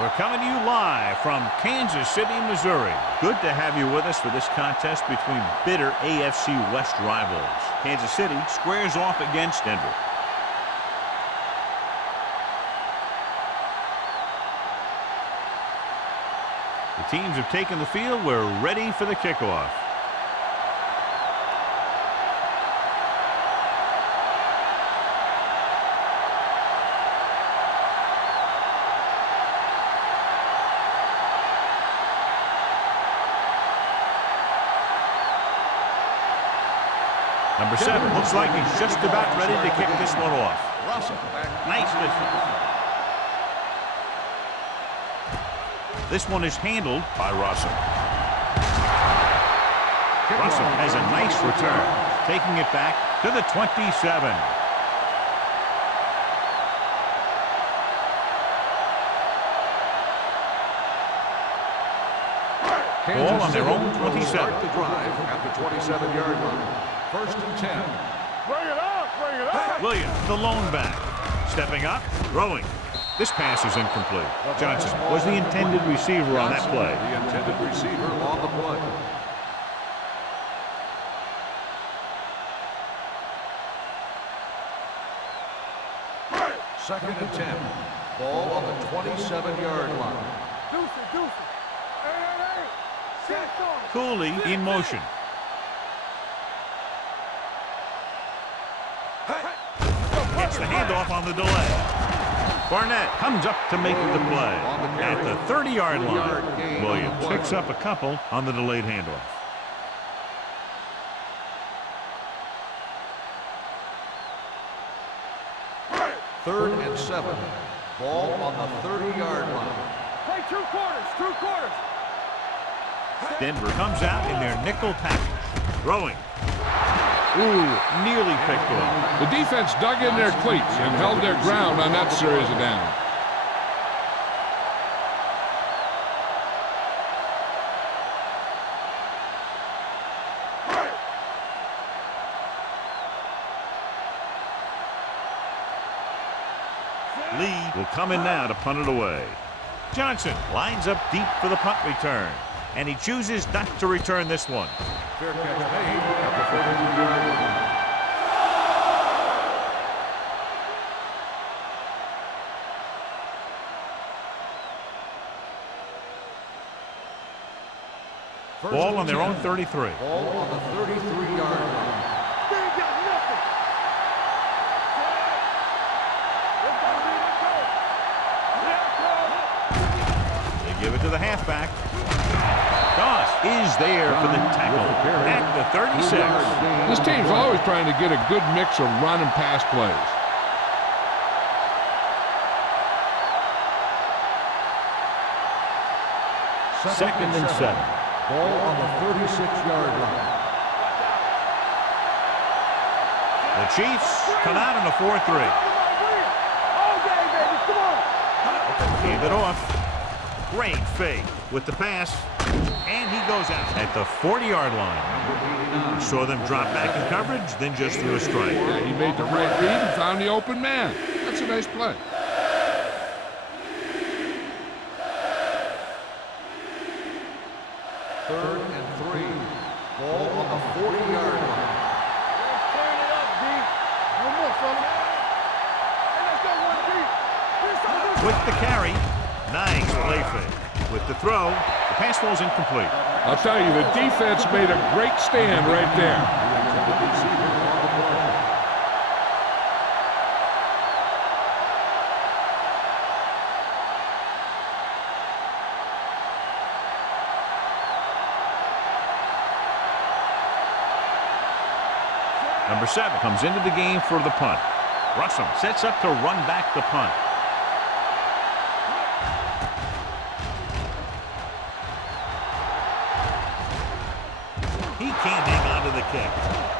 We're coming to you live from Kansas City, Missouri. Good to have you with us for this contest between bitter AFC West rivals. Kansas City squares off against Denver. The teams have taken the field. We're ready for the kickoff. Number 7 looks like he's just about ready to kick this one off. Nice listen. This one is handled by Russell. Russell has a nice return, taking it back to the 27. Ball on their own 27. Start the drive at the 27-yard line. 1st and 10. Bring it up, bring it up. Williams, the lone back. Stepping up, throwing. This pass is incomplete. Johnson was the intended receiver on that play. The intended receiver on the play. Second and 10. Ball on the 27-yard line. Deuce. Hey. Cooley in motion. Gets the handoff on the delay. Barnett comes up to make the play at the 30-yard line. Williams picks up a couple on the delayed handoff. Third and 7. Ball on the 30-yard line. Play two quarters. Denver comes out in their nickel package. Throwing. Ooh, nearly picked off. The defense dug in their cleats and held their ground on that series of downs. Lee will come in now to punt it away. Johnson lines up deep for the punt return, and he chooses not to return this one. Fair catch made at the 42-yard line. Ball on their own 33. Ball on the 33-yard line. They give it to the halfback. Goss is there for the tackle at the 36. This team's always trying to get a good mix of run and pass plays. Second and 7. Ball on the 36-yard line. The Chiefs come out in a 4-3. Gave it off. Great fake with the pass. And he goes out at the 40-yard line. We saw them drop back in coverage, then just threw a strike. Yeah, he made the right read and found the open man. That's a nice play. Third and 3. Ball on the 40-yard line. Turn it up, D. No more, fella. Hey, let's go, 1D. With the carry, nice play fake. With the throw, the pass falls incomplete. I'll tell you, the defense made a great stand right there. Number 7 comes into the game for the punt. Russell sets up to run back the punt. He can't hang on to the kick.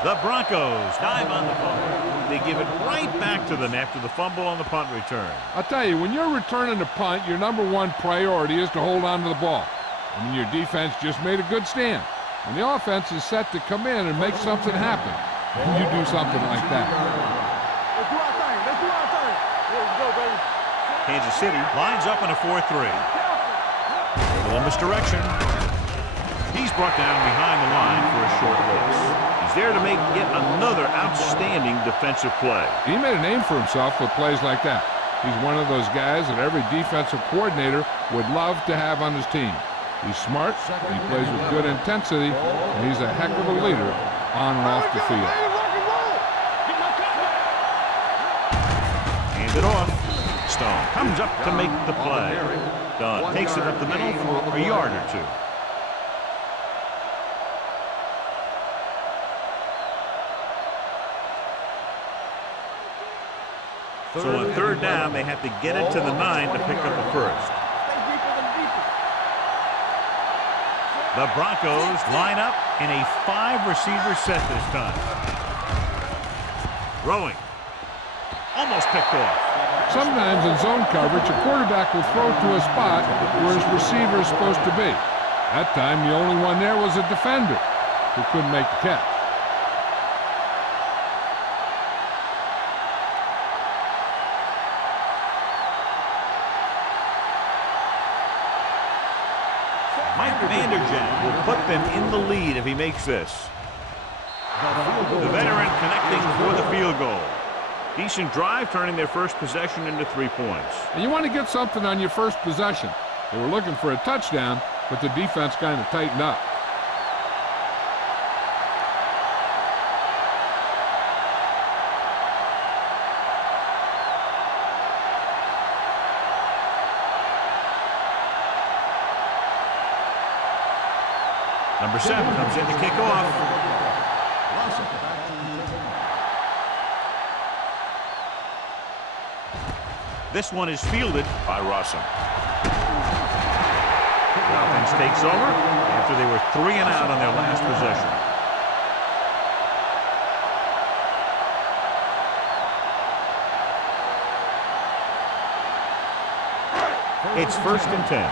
The Broncos dive on the fumble. They give it right back to them after the fumble on the punt return. I'll tell you, when you're returning the punt, your #1 priority is to hold on to the ball. I mean, your defense just made a good stand. And the offense is set to come in and make something happen. And you do something like that. Let's do our thing. Let's do our thing. Here we go, baby. Kansas City lines up in a 4-3. A little misdirection. He's brought down behind the line for a short loss. He's there to make yet another outstanding defensive play. He made a name for himself with plays like that. He's one of those guys that every defensive coordinator would love to have on his team. He's smart, he plays with good intensity, and he's a heck of a leader on and off the field. Hand it off. Stone comes up to make the play. Dunn takes it up the middle for a yard or two. So on third down, they have to get it to the 9 to pick up a first. The Broncos line up in a 5-receiver set this time. Throwing. Almost picked off. Sometimes in zone coverage, a quarterback will throw to a spot where his receiver is supposed to be. That time, the only one there was a defender who couldn't make the catch. Will put them in the lead if he makes this. The veteran connecting for the field goal. Decent drive, turning their first possession into 3 points. And you want to get something on your first possession. They were looking for a touchdown, but the defense kind of tightened up. Number 7 comes in to kick off. This one is fielded by Rossum. The offense takes over after they were 3 and out on their last possession. It's 1st and 10.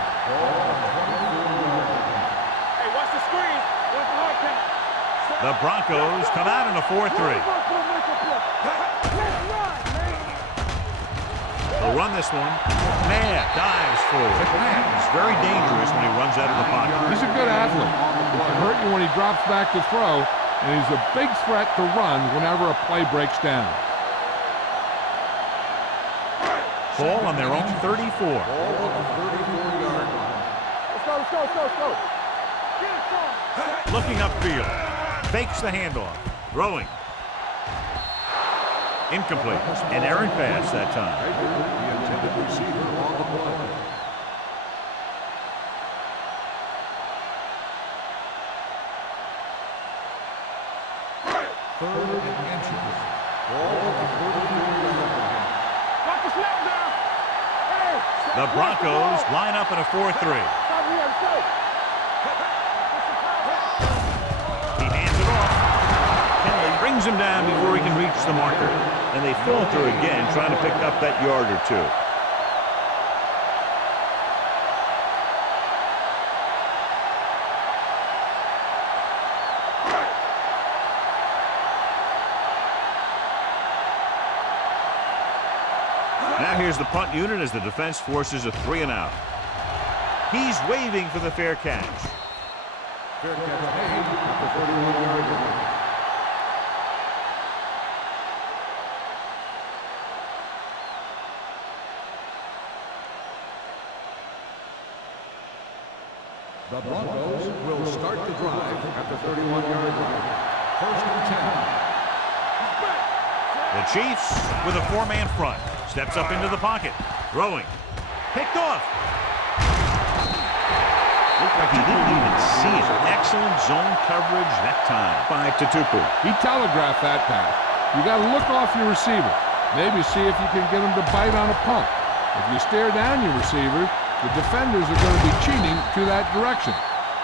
The Broncos come out in a 4-3. They'll run this one. Matt dives forward. He's very dangerous when he runs out of the pocket. He's a good athlete. He can hurt you when he drops back to throw, and he's a big threat to run whenever a play breaks down. Ball on their own 34. Ball on the 34-yard line. Let's go. Looking upfield. Fakes the handoff. Throwing. Incomplete. An errant pass that time. The intended receiver on the play. Third and inches. Ball on the 34-yard line. Knock the snap down. Hey, The Broncos line up in a 4-3. stop here, let's go. Brings him down before he can reach the marker. And they falter again, trying to pick up that yard or two. Now here's the punt unit as the defense forces a 3 and out. He's waving for the fair catch. Fair catch made at the 31-yard line. The Broncos will start the drive at the 31-yard line. 1st and 10. The Chiefs with a 4-man front. Steps up into the pocket. Throwing. Picked off. Looked like he didn't even see it. Excellent zone coverage that time by Tutupu. He telegraphed that pass. You got to look off your receiver. Maybe see if you can get him to bite on a pump. If you stare down your receiver, the defenders are going to be cheating to that direction.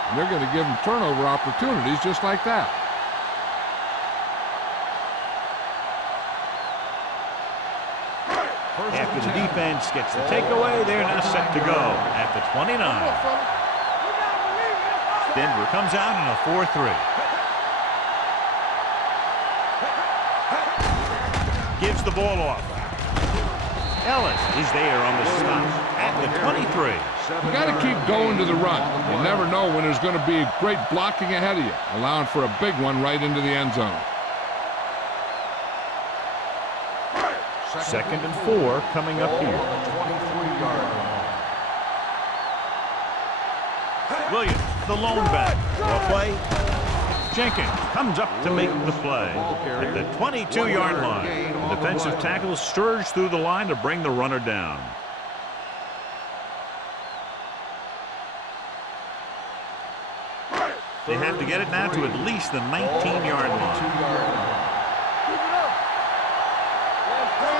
And they're going to give them turnover opportunities just like that. After the defense gets the takeaway, they're now set to go at the 29. Denver comes out in a 4-3. Gives the ball off. Ellis is there on the stop at the 23. You got to keep going to the run. You never know when there's going to be great blocking ahead of you, allowing for a big one right into the end zone. 2nd and 4 coming up here. Williams, the lone back. Well play. Jenkins comes up to make the play at the 22-yard line. The defensive tackle surged through the line to bring the runner down. They have to get it now to at least the 19-yard line.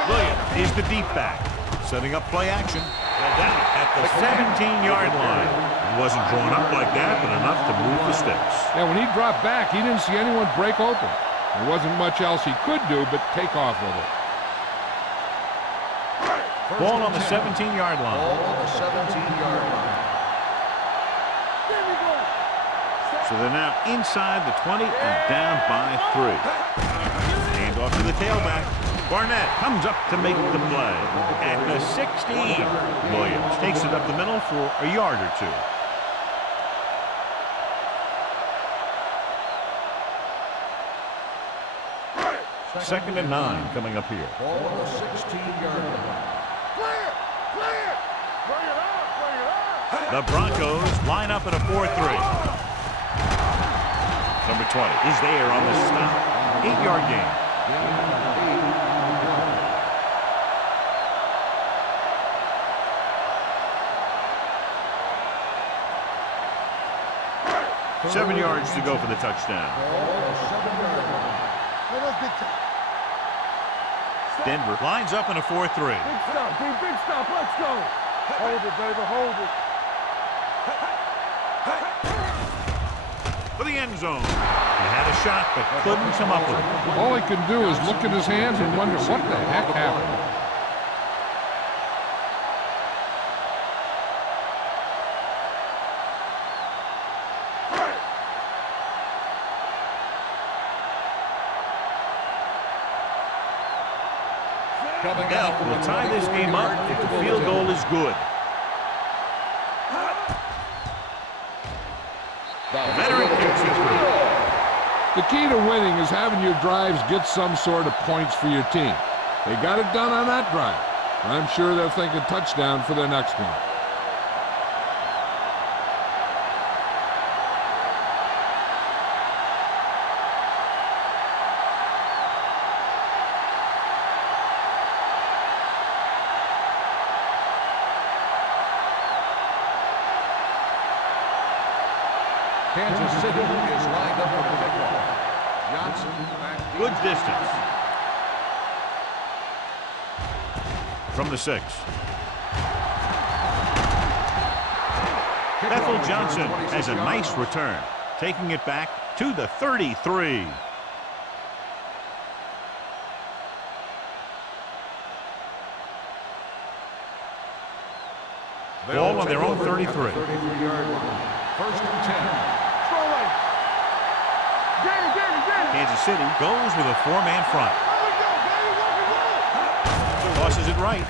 Williams is the deep back, setting up play action. Down at the 17-yard line. It wasn't drawn up like that, but enough to move the sticks. Yeah, when he dropped back, he didn't see anyone break open. There wasn't much else he could do but take off with it. Ball on the 17-yard line. So they're now inside the 20 and down by 3. Hand off to the tailback. Barnett comes up to make the play at the 16. Williams takes it up the middle for a yard or 2. Second and 9 coming up here. Ball on the 16-yard line. Clear! Clear! Bring it up! Bring it up! The Broncos line up at a 4-3. Number 20 is there on the stop. 8-yard gain. 7 yards to go for the touchdown. Denver lines up in a 4-3. Big stop, D. Big stop. Let's go. Hold it, baby. Hold it. For the end zone. He had a shot, but couldn't come up with it. All he can do is look at his hands and wonder what the heck happened. Bell will tie this game up if the field goal is good. Veteran kicks it through. The key to winning is having your drives get some sort of points for your team. They got it done on that drive. I'm sure they'll think a touchdown for their next one. Kansas City is lined up for the kickoff. Johnson back. Good distance. From the 6. Bethel Johnson has a nice return, taking it back to the 33. Ball on their own 33. 33-yard line. First and 10. Kansas City goes with a 4-man front. Tosses it right.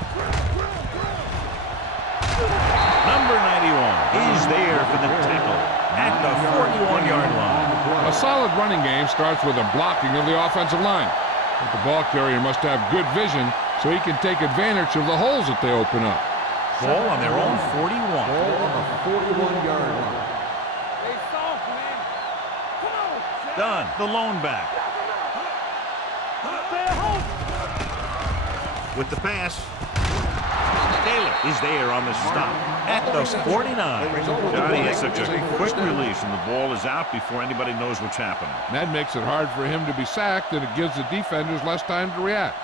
Number 91 is there for the tackle at the 41-yard line. A solid running game starts with a blocking of the offensive line. But the ball carrier must have good vision so he can take advantage of the holes that they open up. Ball on their own 41. Ball on the 41-yard line. Dunn, the lone back. With the pass. Taylor is there on the stop at the 49. Johnny has such a quick release and the ball is out before anybody knows what's happening. That makes it hard for him to be sacked, and it gives the defenders less time to react.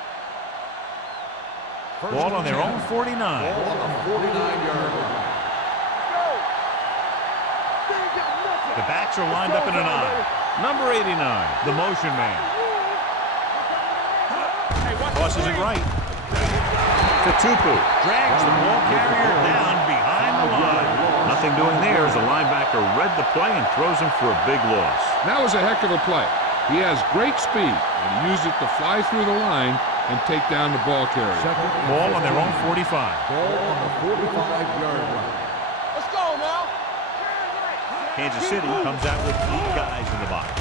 Ball on their own 49. Ball on the 49-yard line. The backs are lined up in an I. Number 89, the motion man. Tosses it right. Tupu drags the ball carrier down behind the line. Nothing doing there as the linebacker read the play and throws him for a big loss. That was a heck of a play. He has great speed, and he used it to fly through the line and take down the ball carrier. Ball on their own 45. Ball on the 45-yard line. Let's go now. Kansas City comes out with 8 guys in the box.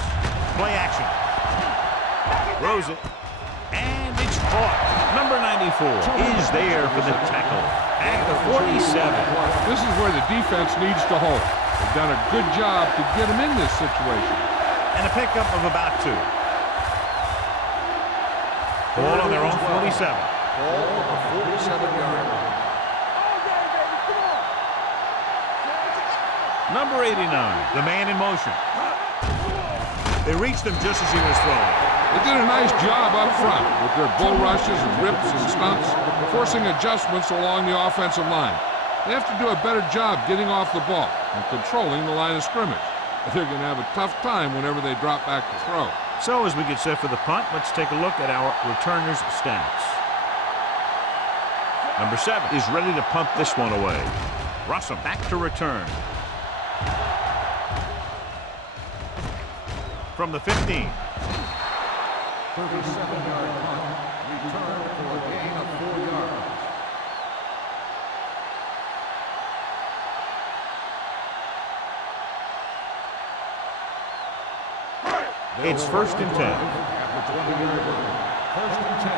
Play action. Throws it. And it's caught. Number 94 is there for the tackle at the 47. This is where the defense needs to hold. They've done a good job to get him in this situation. And a pickup of about 2. Ball on their own 47. Ball on the 47-yard line. Number 89, the man in motion. They reached him just as he was throwing. They did a nice job up front with their bull rushes and rips and stunts, forcing adjustments along the offensive line. They have to do a better job getting off the ball and controlling the line of scrimmage. They're going to have a tough time whenever they drop back to throw. So as we get set for the punt, let's take a look at our returners' stats. Number 7 is ready to punt this one away. Russell back to return. From the 15. 37-yard punt. Return for a gain of 4 yards. It's 1st and 10. At the 20-yard line. 1st and 10.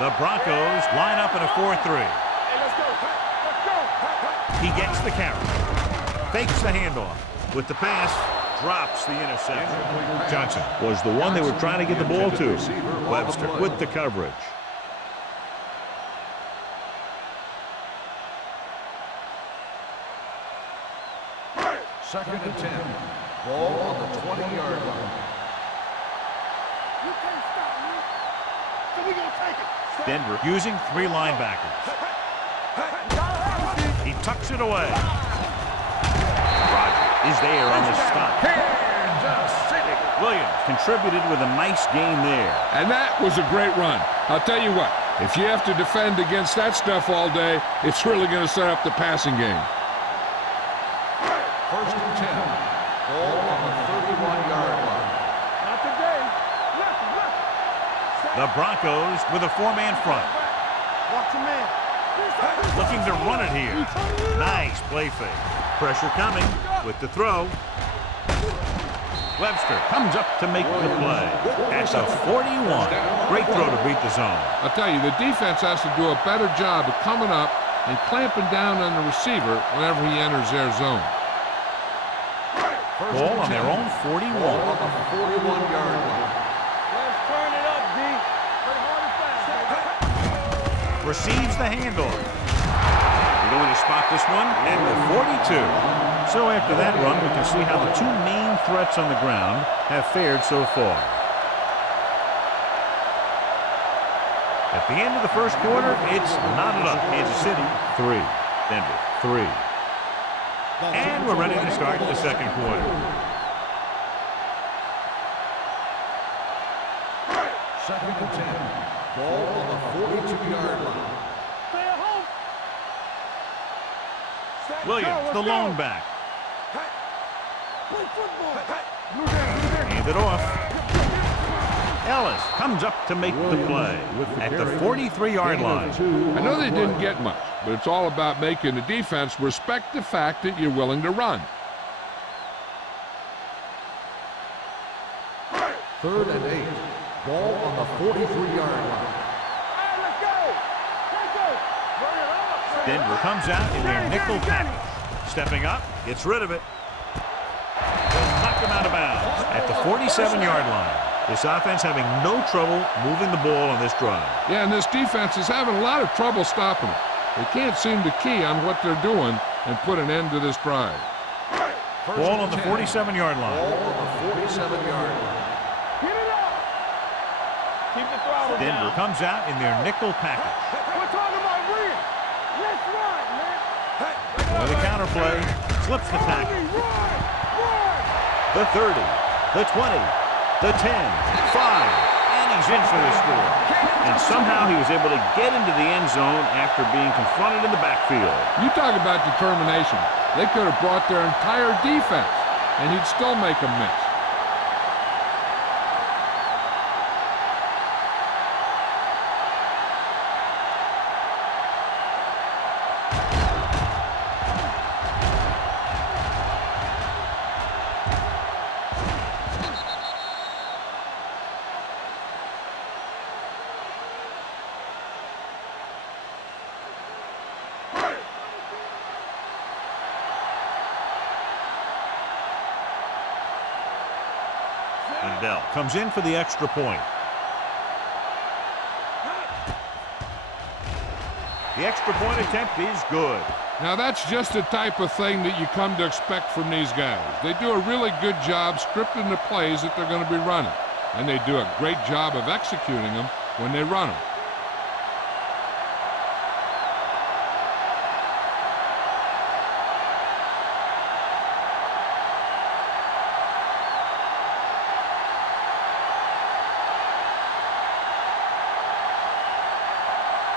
The Broncos line up in a 4-3. He gets the carry. Fakes the handoff. With the pass, drops the interception. Johnson was the one they were trying to get the ball to. Webster with the coverage. Second and 10. Ball on the 20-yard line. You can't stop me. So we gonna take it. Denver using 3 linebackers. He tucks it away. Roger is there on the stop. Kansas City. Williams contributed with a nice gain there. And that was a great run. I'll tell you what, if you have to defend against that stuff all day, it's really going to set up the passing game. 1st and 10. Ball on the 31-yard line. Not today. Left. The Broncos with a 4-man front. Watch your man. Looking to run it here. Nice play fake. Pressure coming with the throw. Webster comes up to make the play. At the 41. Great throw to beat the zone. I'll tell you, the defense has to do a better job of coming up and clamping down on the receiver whenever he enters their zone. Ball on their own 41. Ball on the 41-yard line. Let's turn it up, D. Play hard and fast. Receives the handoff. We're going to spot this one at the 42. So after that run, we can see how the 2 main threats on the ground have fared so far. At the end of the first quarter, it's knotted up. Kansas City 3, Denver 3. And we're ready to start the second quarter. Second and 10. Ball on the 42-yard line. Stay at home. Williams, the lone back. Play football. Hand it off. Ellis comes up to make the play at the 43-yard line. I know they didn't get much, but it's all about making the defense respect the fact that you're willing to run. 3rd and 8. Ball on the 43-yard line. Hey, let's go. Bring it up. Denver comes out in their nickel package. Stepping up, gets rid of it. Knocked him out of bounds at the 47-yard line. This offense having no trouble moving the ball on this drive. Yeah, and this defense is having a lot of trouble stopping it. They can't seem to key on what they're doing and put an end to this drive. Ball on the 47-yard line. Ball on the 47-yard line. Get it up. Keep the throttle Denver down. comes out in their nickel package. We're talking about real. Let's run, man. With a counter play, slips the tackle. The 30, the 20, the 10, 5, and he's in for the score. And somehow he was able to get into the end zone after being confronted in the backfield. You talk about determination. They could have brought their entire defense, and he'd still make them miss. And Bell comes in for the extra point. The extra point attempt is good. Now that's just the type of thing that you come to expect from these guys. They do a really good job scripting the plays that they're going to be running. And they do a great job of executing them when they run them.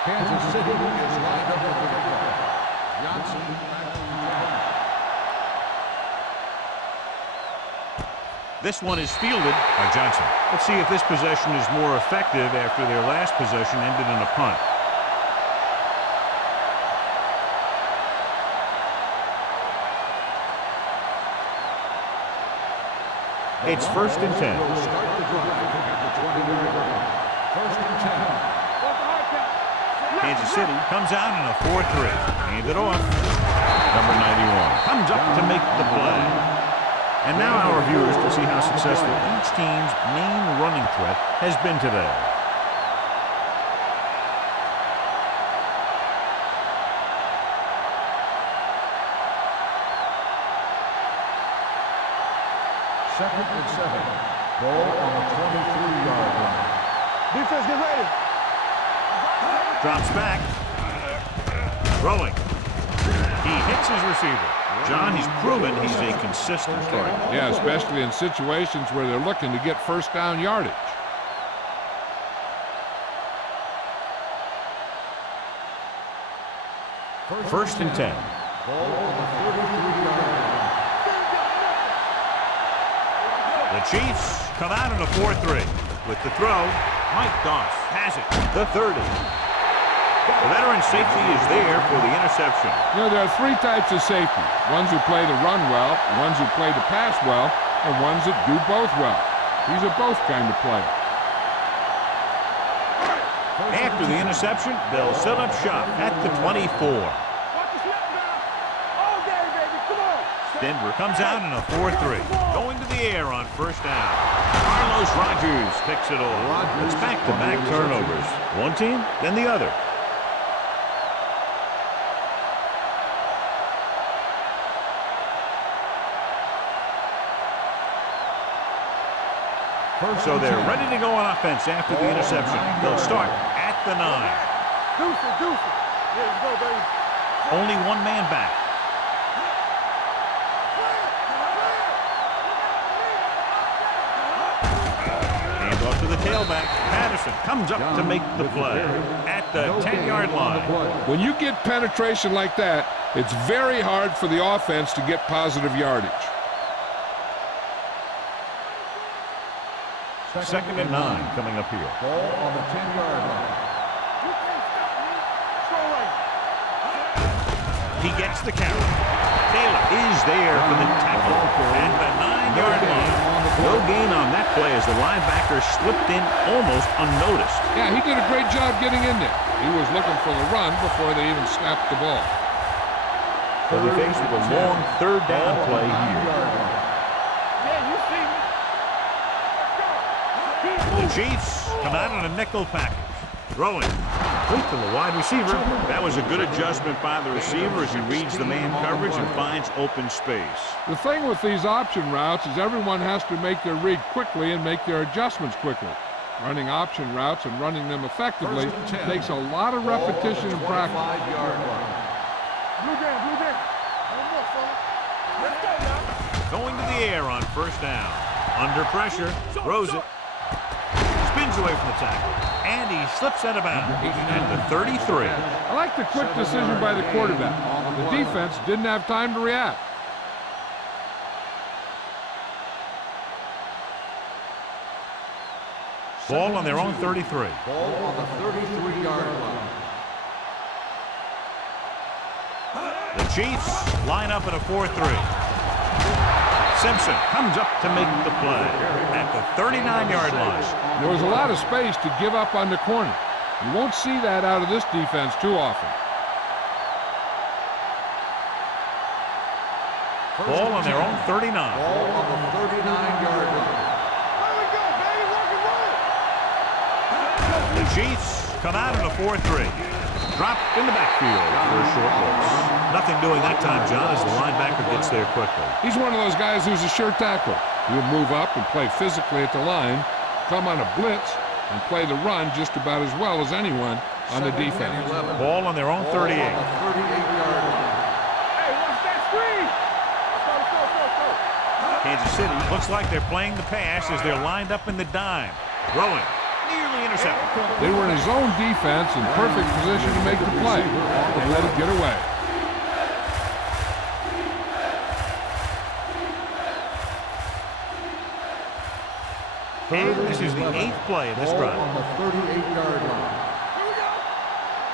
Kansas City is lined up for the play. Johnson back to the This one is fielded by Johnson. Let's see if this possession is more effective after their last possession ended in a punt. It's 1st and 10. will start the drive at the 20-yard line. 1st and 10. Kansas City comes out in a 4-3. Hand it off. Number 91 comes up to make the play. And now our viewers can see how successful each team's main running threat has been today. Second and 7. Ball on the 23-yard line. Defense, get ready. Drops back. Throwing. He hits his receiver. John, he's proven he's a consistent target. Yeah, especially in situations where they're looking to get first down yardage. First and 10. Ball on the 33-yard line. The Chiefs come out in a 4-3. With the throw, Mike Doss has it. The 30. The veteran safety is there for the interception. You know, there are three types of safety. Ones who play the run well, ones who play the pass well, and ones that do both well. He's a both kind of player. After the interception, they'll set up shop at the 24. Denver comes out in a 4-3. Going to the air on 1st down. Carlos Rogers picks it off. It's back-to-back turnovers. One team, then the other. So they're ready to go on offense after the interception. They'll start at the 9. Deuce. Yeah, let's go, baby. Only one man back. Hand off to the tailback. Patterson comes up to make the play at the 10-yard line. When you get penetration like that, it's very hard for the offense to get positive yardage. 2nd and 9 coming up here. Ball on the 10-yard line. He gets the carry. Taylor is there for the tackle at the 9-yard line. No gain on that play as the linebacker slipped in almost unnoticed. Yeah, he did a great job getting in there. He was looking for the run before they even snapped the ball. They'll be faced with a long 3rd down play here. The Chiefs come out on a nickel package. Throwing. Complete to the wide receiver. That was a good adjustment by the receiver as he reads the man coverage and finds open space. The thing with these option routes is everyone has to make their read quickly and make their adjustments quickly. Running option routes and running them effectively takes a lot of repetition and practice. 5-yard line. Blue game. One more, fella. Let's go now. Going to the air on 1st down. Under pressure. Throws it. Spins away from the tackle. And he slips out of bounds at the 33. I like the quick decision by the quarterback. The defense didn't have time to react. Ball on their own 33. Ball on the 33-yard line. The Chiefs line up in a 4-3. Simpson comes up to make the play at the 39-yard line. There was a lot of space to give up on the corner. You won't see that out of this defense too often. Ball on their own 39. Ball on the 39-yard line. Two Chiefs come out in a 4-3. Drop in the backfield for a short loss. Nothing doing that time, John, as the linebacker gets there quickly. He's one of those guys who's a sure tackler. He'll move up and play physically at the line, come on a blitz, and play the run just about as well as anyone on the defense. Ball on their own 38. 38-yard line. Hey, watch that screen. Kansas City looks like they're playing the pass as they're lined up in the dime. Throwing. Nearly intercepted. They were in his own defense in perfect position to make the play. They let it get away. And this is the 8th play of this Ball drive. on the 38-yard line. Here we go.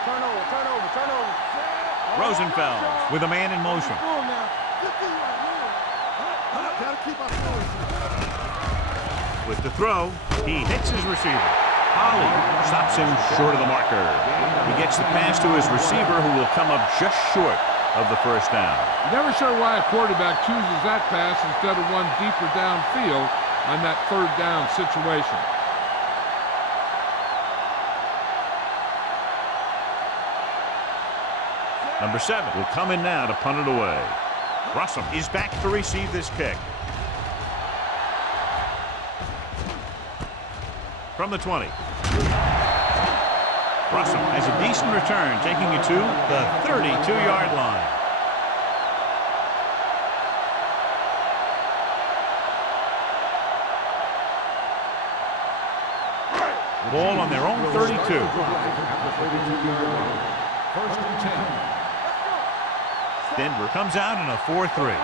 Turn over. Rosenfeld with a man in motion. Boom now. Good thing right here. Gotta keep our poise. With the throw, he hits his receiver. Holly stops him short of the marker. He gets the pass to his receiver, who will come up just short of the first down. Never sure why a quarterback chooses that pass instead of one deeper downfield on that third down situation. Number 7 will come in now to punt it away. Russell is back to receive this kick. From the 20. Russell has a decent return, taking it to the 32-yard line. Ball on their own 32. At the 32-yard line. First and 10. Denver comes out in a 4-3.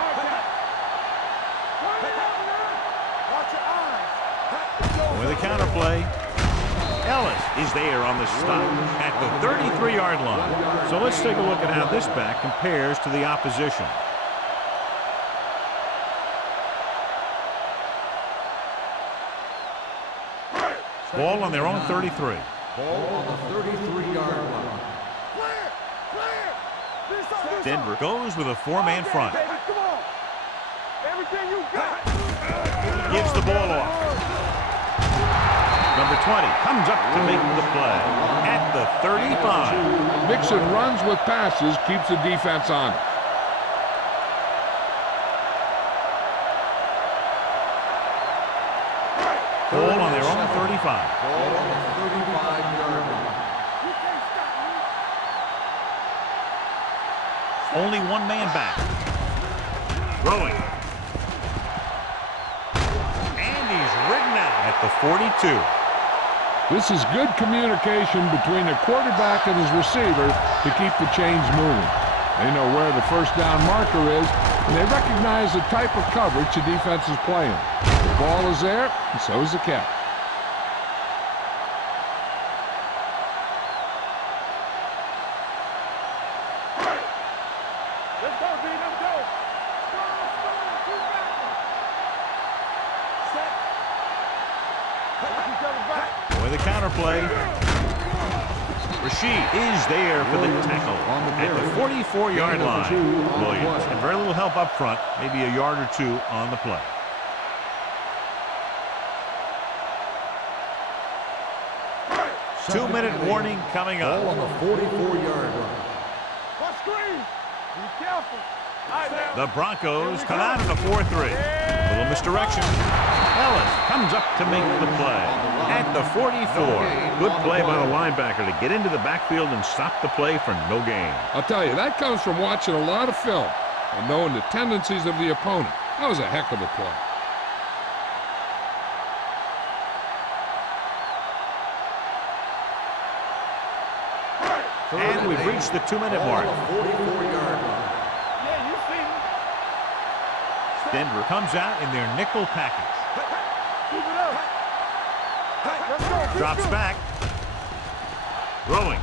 With a counter play, Ellis is there on the stop at the 33-yard line. So let's take a look at how this back compares to the opposition. Ball on their own 33. Ball on the 33-yard line. Denver goes with a 4-man front. Come on. Everything you got. Gives the ball off. Number 20 comes up to make the play at the 35. Mixing runs with passes keeps the defense on. Ball on their own 35. Ball on the 35-yard line. Only one man back. Throwing. And he's ridden out at the 42. This is good communication between the quarterback and his receiver to keep the chains moving. They know where the first down marker is, and they recognize the type of coverage the defense is playing. The ball is there, and so is the catch. Let's go, D. Let's go. With a counter play. Rashid is there for the tackle at the 44-yard line. Williams, and very little help up front, maybe a yard or two on the play. Two-minute warning coming up. Ball on the 44-yard line. What screen? Be careful. The Broncos come out in a 4-3. Little misdirection. Ellis comes up to make the play at the 44. Good play by the linebacker to get into the backfield and stop the play for no gain. I'll tell you, that comes from watching a lot of film and knowing the tendencies of the opponent. That was a heck of a play. And we've reached the 2-minute mark. 44-yard line. Yeah, you see me. Denver comes out in their nickel package. Keep it up. Let's go. Drops back. Throwing.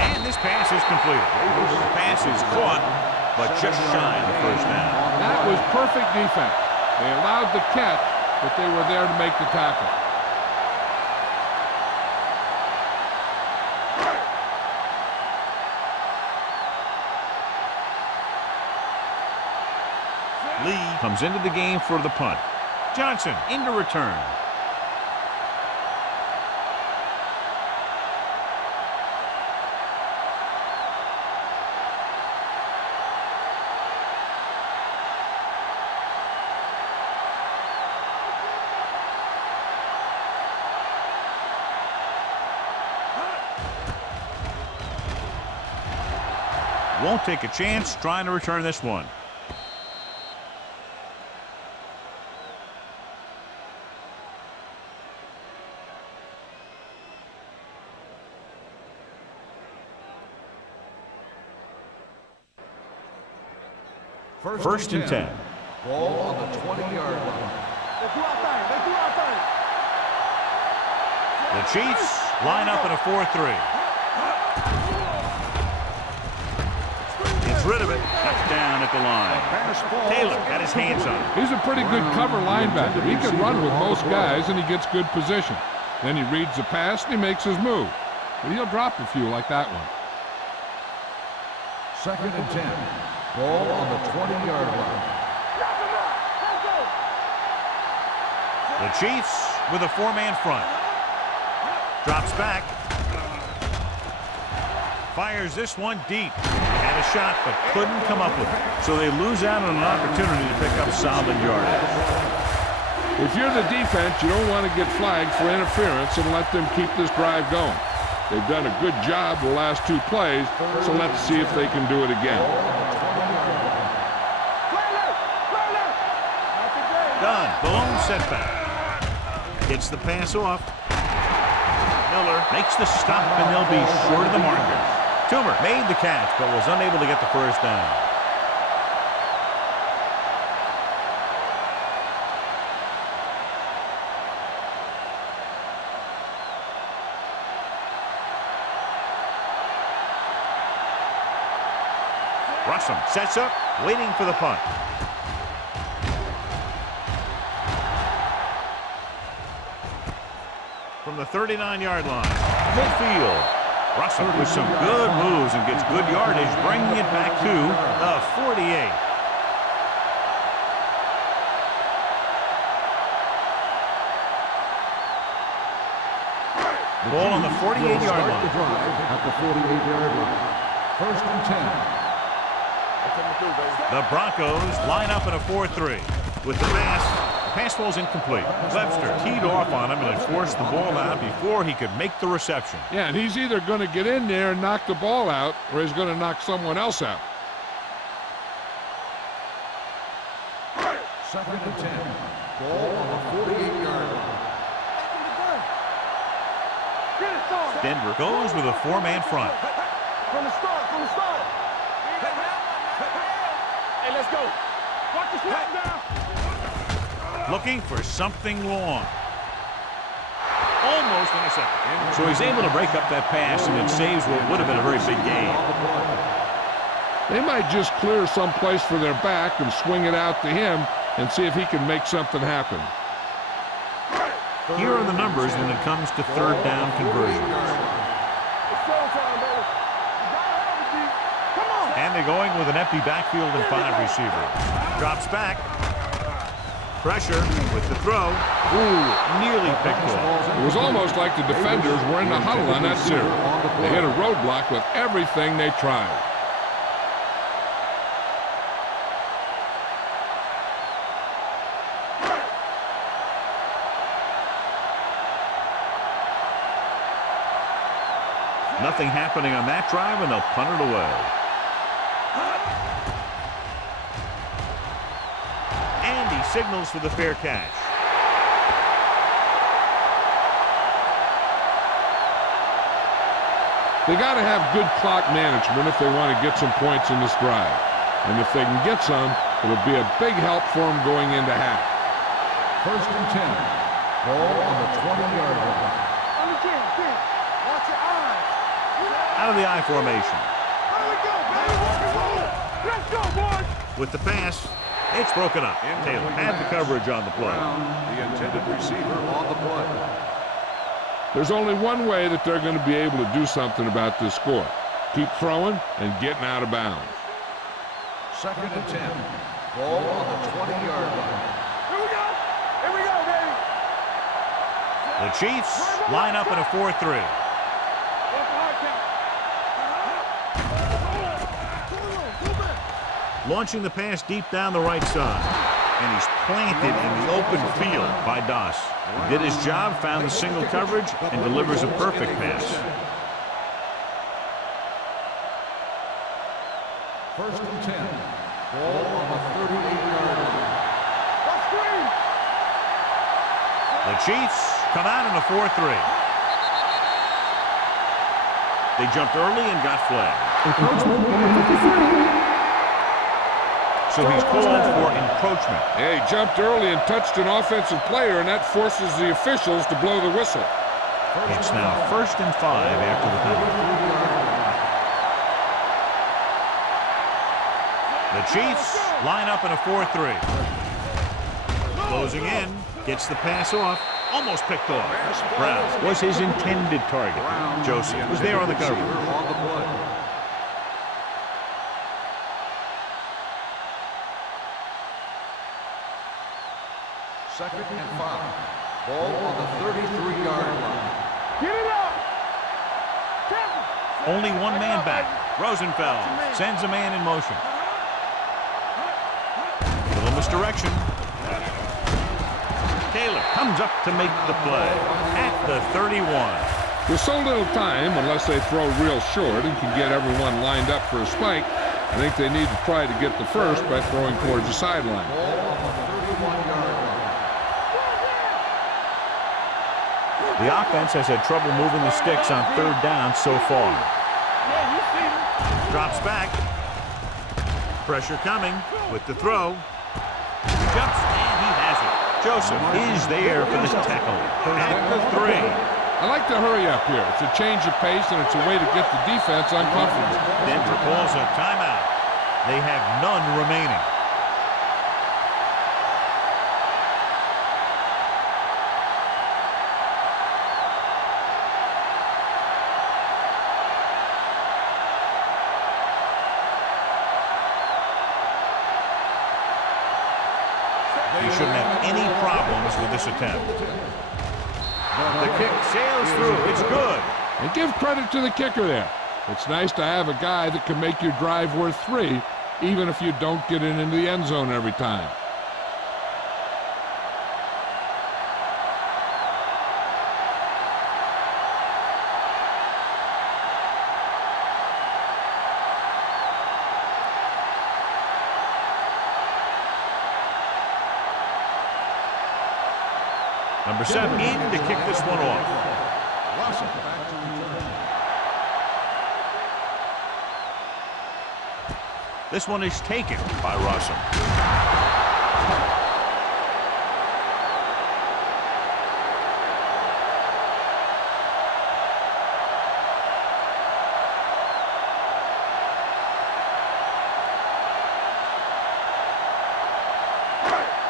And this pass is completed. The pass is caught, but just shy of the first down. That was perfect defense. They allowed the catch, but they were there to make the tackle. Lee comes into the game for the punt. Johnson into return. won't take a chance trying to return this one. First and 10. Ball on the 20-yard line. Let's do our thing. Let's do our thing. The Chiefs line up in a 4-3. Gets rid of it. Touchdown at the line. Taylor got his hands on it. He's a pretty good cover linebacker. He can run with most guys, and he gets good position. Then he reads the pass, and he makes his move. But he'll drop a few like that one. Second and 10. Ball on the 20-yard line. The Chiefs with a 4-man front. Drops back. Fires this one deep. Had a shot, but couldn't come up with it. So they lose out on an opportunity to pick up solid yardage. If you're the defense, you don't want to get flagged for interference and let them keep this drive going. They've done a good job the last 2 plays, so let's see if they can do it again. Done. The lone setback. Gets the pass off. Miller makes the stop, and they'll be short of the marker. Toomer made the catch, but was unable to get the first down. Russell sets up, waiting for the punt. From the 39-yard line, midfield. Russell with some good moves and gets good yardage, bringing it back to the 48. The ball on the 48-yard line. At the 48-yard line. First and 10. The Broncos line up in a 4-3. With the pass falls incomplete. Webster teed off on him and had forced the ball out before he could make the reception. Yeah, and he's either going to get in there and knock the ball out, or he's going to knock someone else out. Second and 10. Ball on the 48-yard line. Denver goes with a 4-man front. From the start. Hey, let's go. Watch the snap now. Looking for something long. Almost intercepted. So he's able to break up that pass, and it saves what would have been a very big gain. They might just clear some place for their back and swing it out to him and see if he can make something happen. Here are the numbers when it comes to third down conversions. It's showtime, baby. You gotta have it, D. Come on. And they're going with an empty backfield and 5 receivers. Drops back. Pressure with the throw. Ooh, nearly picked off. It was almost like the defenders were in the huddle on that series. They hit a roadblock with everything they tried. Nothing happening on that drive, and they'll punt it away. And he signals for the fair catch. They got to have good clock management if they want to get some points in this drive. And if they can get some, it'll be a big help for them going into half. First and 10. Ball on the 20-yard line. On the 10. Watch your eyes. Out of the I formation. There we go, baby. Rock and roll. Let's go, boys. With the pass, it's broken up. Taylor had the coverage on the play. The intended receiver on the play. There's only one way that they're going to be able to do something about this score. Keep throwing and getting out of bounds. Second and 10. Ball on the 20-yard line. Here we go. Here we go, baby. The Chiefs line up in a 4-3. Launching the pass deep down the right side. And he's planted in the open field by Doss. He did his job, found the single coverage, and delivers a perfect pass. First and 10. Ball on the 38-yard line. Let's screen. The Chiefs come out in a 4-3. They jumped early and got flagged. So he's called for encroachment. Yeah, he jumped early and touched an offensive player, and that forces the officials to blow the whistle. It's now 1st and 5 after the penalty. The Chiefs line up in a 4-3. Closing in, gets the pass off, almost picked off. Brown was his intended target. Joseph was there on the cover. On the play. Second and 5. Ball on the 33-yard line. Get it up. Only one man back. Rosenfeld sends a man in motion. Little misdirection. Taylor comes up to make the play at the 31. With so little time, unless they throw real short and can get everyone lined up for a spike, I think they need to try to get the first by throwing towards the sideline. Ball on the 31-yard line. The offense has had trouble moving the sticks on 3rd down so far. Yeah, you see him. Drops back. Pressure coming with the throw. Jumps and he has it. Joseph is there for the tackle at the 3. I like to hurry up here. It's a change of pace, and it's a way to get the defense uncomfortable. Denver calls a timeout. They have none remaining. He shouldn't have any problems with this attempt. The kick sails through. It's good. And give credit to the kicker there. It's nice to have a guy that can make your drive worth 3, even if you don't get it into the end zone every time. Number 7 in to kick this one off. Russell back to return. This one is taken by Russell.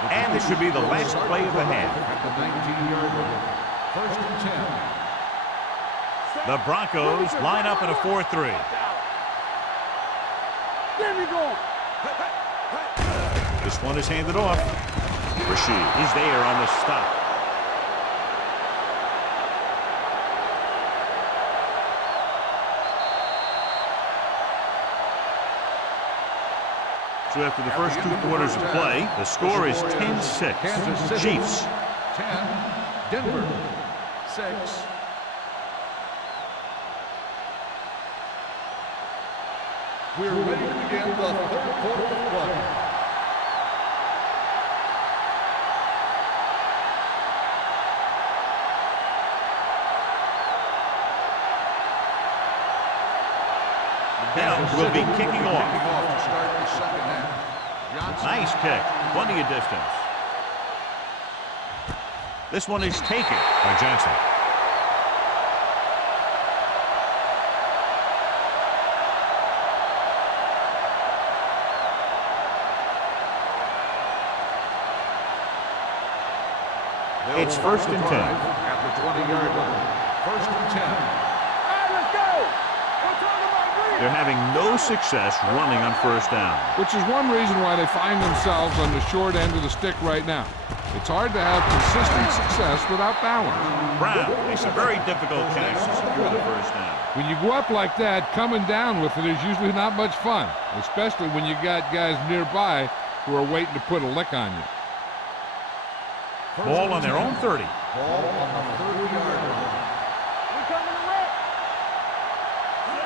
And this should be the last play of the half. At the 19-yard line. First and 10. The Broncos line up in a 4-3. There we go. This one is handed off. Rashid is there on the stop. So after the first 2 quarters of play, the score is 10-6. Kansas City. Chiefs. 10. Denver. 6. We're ready to begin the 3rd quarter of play. Now will be kicking off. Kicking off to start the second half. Johnson. Nice kick. Plenty of distance. This one is taken by Johnson. It's 1st and 10. At the 20-yard line. 1st and 10. All right, let's go. We're talking about green. They're having no success running on 1st down. Which is one reason why they find themselves on the short end of the stick right now. It's hard to have consistent success without balance. Brown makes a very difficult catch to secure the 1st down. When you go up like that, coming down with it is usually not much fun, especially when you got guys nearby who are waiting to put a lick on you. Ball on their own 30. Ball on the 30-yard line. We coming to wreck.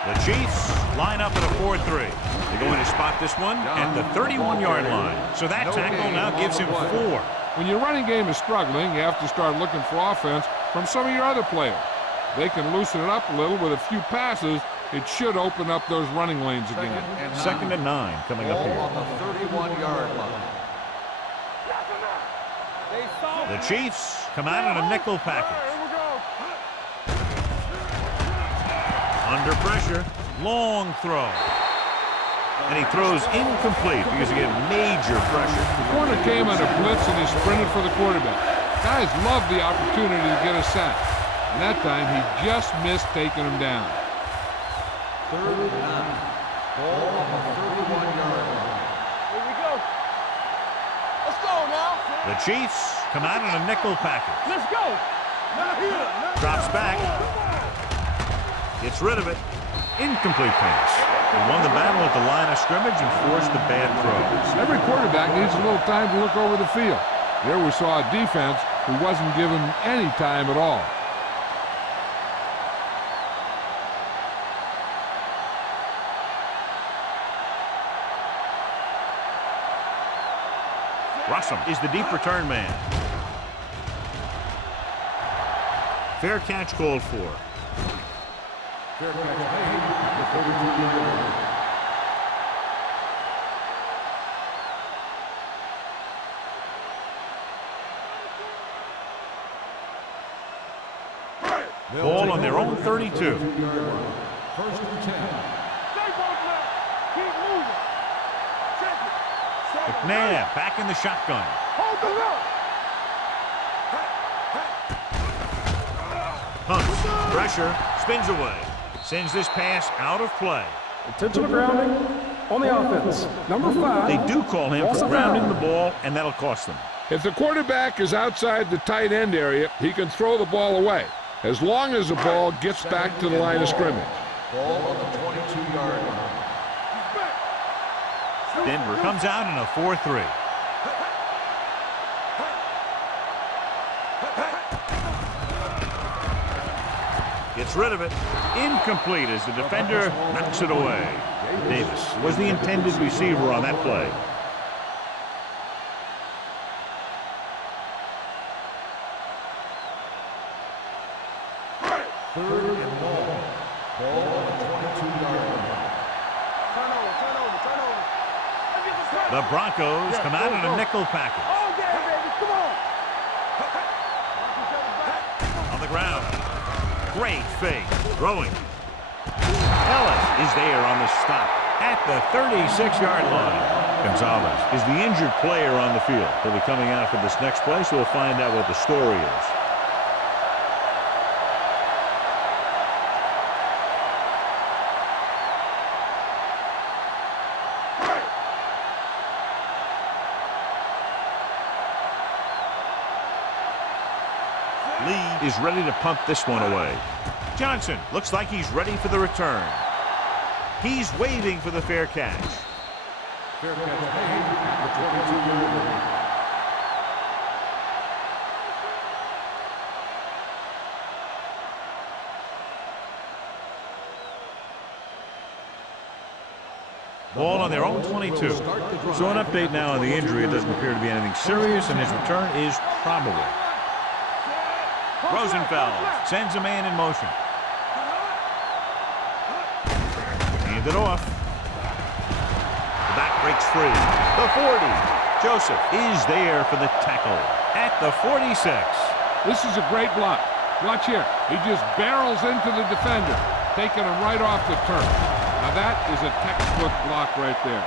The Chiefs line up at a 4-3. They're going to spot this one at the 31-yard line. So that tackle now gives him 4. When your running game is struggling, you have to start looking for offense from some of your other players. They can loosen it up a little with a few passes. It should open up those running lanes again. Second and 9 coming up here. On the 31-yard line. The Chiefs come out in a nickel package. Under pressure, long throw. And he throws incomplete because he get major pressure. The corner came on a blitz and he sprinted for the quarterback. Guys love the opportunity to get a sack. And that time he just missed taking him down. 3rd and 9. Ball on the 31-yard line. Here we go. Let's go now. The Chiefs come out in a nickel package. Let's go. Not here. Drops back. Gets rid of it. Incomplete pass. He won the battle at the line of scrimmage and forced the bad throws. Every quarterback needs a little time to look over the field. There we saw a defense who wasn't given any time at all. Russell is the deep return man. Fair catch called for. Fair catch made at the 32-yard line. Ball on their own 32. 1st and 10. Stay both left. Keep moving. Check it. McNabb back in the shotgun. Hold the look. Hunts. Pressure. Spins away. Sends this pass out of play. Intentional grounding on the offense. Number 5. They do call him for grounding the ball, and that'll cost them. If the quarterback is outside the tight end area, he can throw the ball away, as long as the ball gets back to the line of scrimmage. Ball on the 22-yard line. Denver comes out in a 4-3. Gets rid of it. Incomplete as the defender knocks it away. Davis was the intended receiver on that play. Third and long. Ball on the 22-yard line. Turn over. The Broncos come out in a nickel package. Oh, yeah, baby. Come on. On the ground. Great fake. Throwing. Ellis is there on the stop at the 36-yard line. Gonzalez is the injured player on the field. He'll be coming out for this next play, so we'll find out what the story is. Lee is ready to punt this one away. Johnson looks like he's ready for the return. He's waving for the fair catch. Fair catch made at the 22-yard line. Ball on their own 22. So an update now on the injury. It doesn't appear to be anything serious, and his return is probable. Rosenfeld sends a man in motion. Hand it off. The back breaks free. The 40. Joseph is there for the tackle at the 46. This is a great block. Watch here. He just barrels into the defender, taking him right off the turf. Now that is a textbook block right there.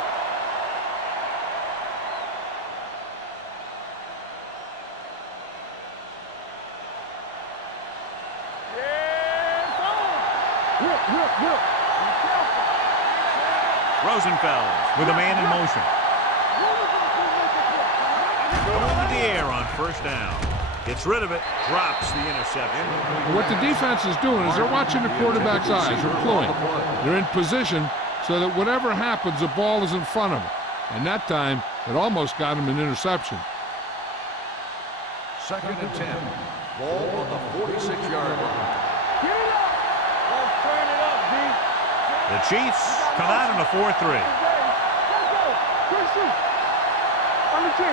Rosenfeld with a man in motion. Going to the air on first down. Gets rid of it. Drops the interception. What the defense is doing is they're watching the quarterback's eyes. They're pulling. They're in position so that whatever happens, the ball is in front of them. And that time, it almost got him an interception. 2nd and 10. Ball on the 46-yard line. Get it up. Let's turn it up, D. The Chiefs come out in a 4-3. Let's go. Quick shoot. On the 10.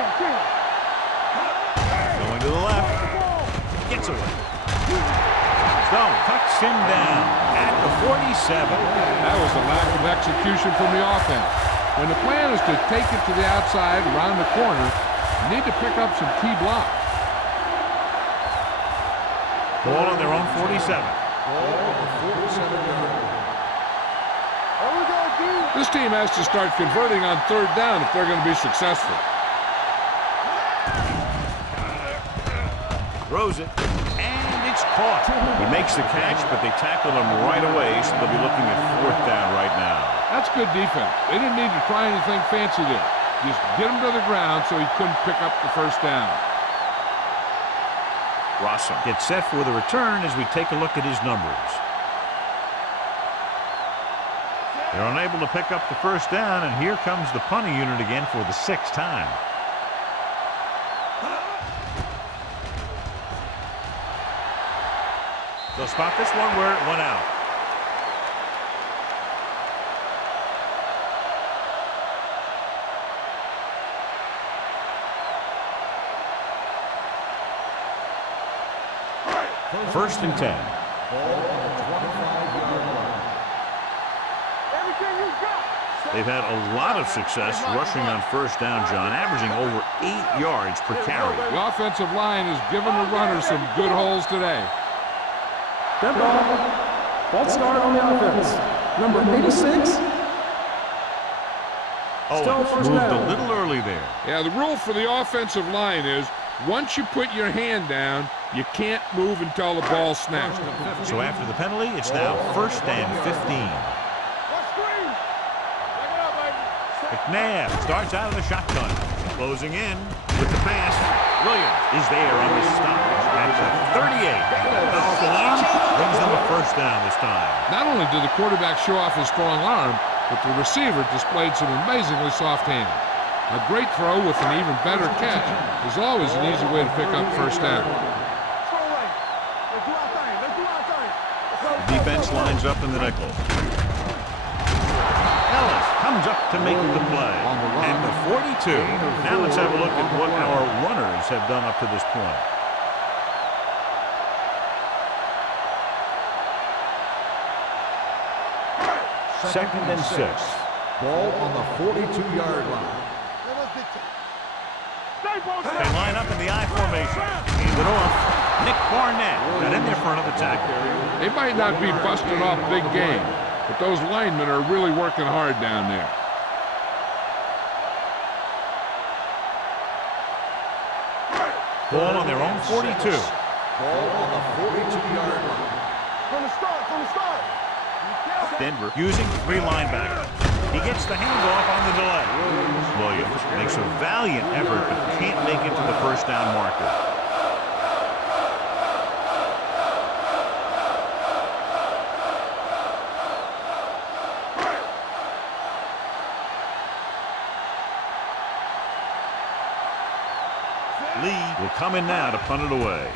Going to the left. Gets away. Stone cuts him down at the 47. That was a lack of execution from the offense. When the plan is to take it to the outside, around the corner, you need to pick up some key blocks. Ball on their own 47. Ball on the 47-yard line. There we go, dude. This team has to start converting on third down if they're going to be successful. Throws it, and it's caught. He makes the catch, but they tackle him right away, so they'll be looking at fourth down right now. That's good defense. They didn't need to try anything fancy there. Just get him to the ground so he couldn't pick up the first down. Rossum gets set for the return as we take a look at his numbers. They're unable to pick up the first down, and here comes the punting unit again for the 6th time. They'll spot this one where it went out. First and 10. Ball on the 25-yard line. Everything you got. They've had a lot of success rushing on first down, John, averaging over 8 yards per carry. The offensive line has given the runners some good holes today. Dead ball. False start on the offense. Number 86. Still Owens first moved down. a little early there. Yeah, the rule for the offensive line is once you put your hand down, you can't move until the ball snaps. So after the penalty, it's now first and 15. What screen? Back it up, baby. McNabb starts out of the shotgun. Closing in with the pass. Williams is there on the stop at the 38. Powerful arm brings them a first down this time. Not only did the quarterback show off his strong arm, but the receiver displayed some amazingly soft hands. A great throw with an even better catch is always an easy way to pick up first down. Strong way. Let's do our thing. Let's do our thing. Let's go. Defense lines up in the nickel. Ellis comes up to make the play. And the 42. Now let's have a look at what our runners have done up to this point. Second and 6. Ball on the 42-yard line. Let us dictate. Stay posted. They line up in the I formation. Hand it off. Nick Barnett got in there for another tackle. They might not be busting off big game, but those linemen are really working hard down there. Ball on their own 42. Ball on the 42-yard line. From the start. Denver using 3 linebackers. He gets the handoff on the delay. Williams makes a valiant effort but can't make it to the first down marker. Lee will come in now to punt it away.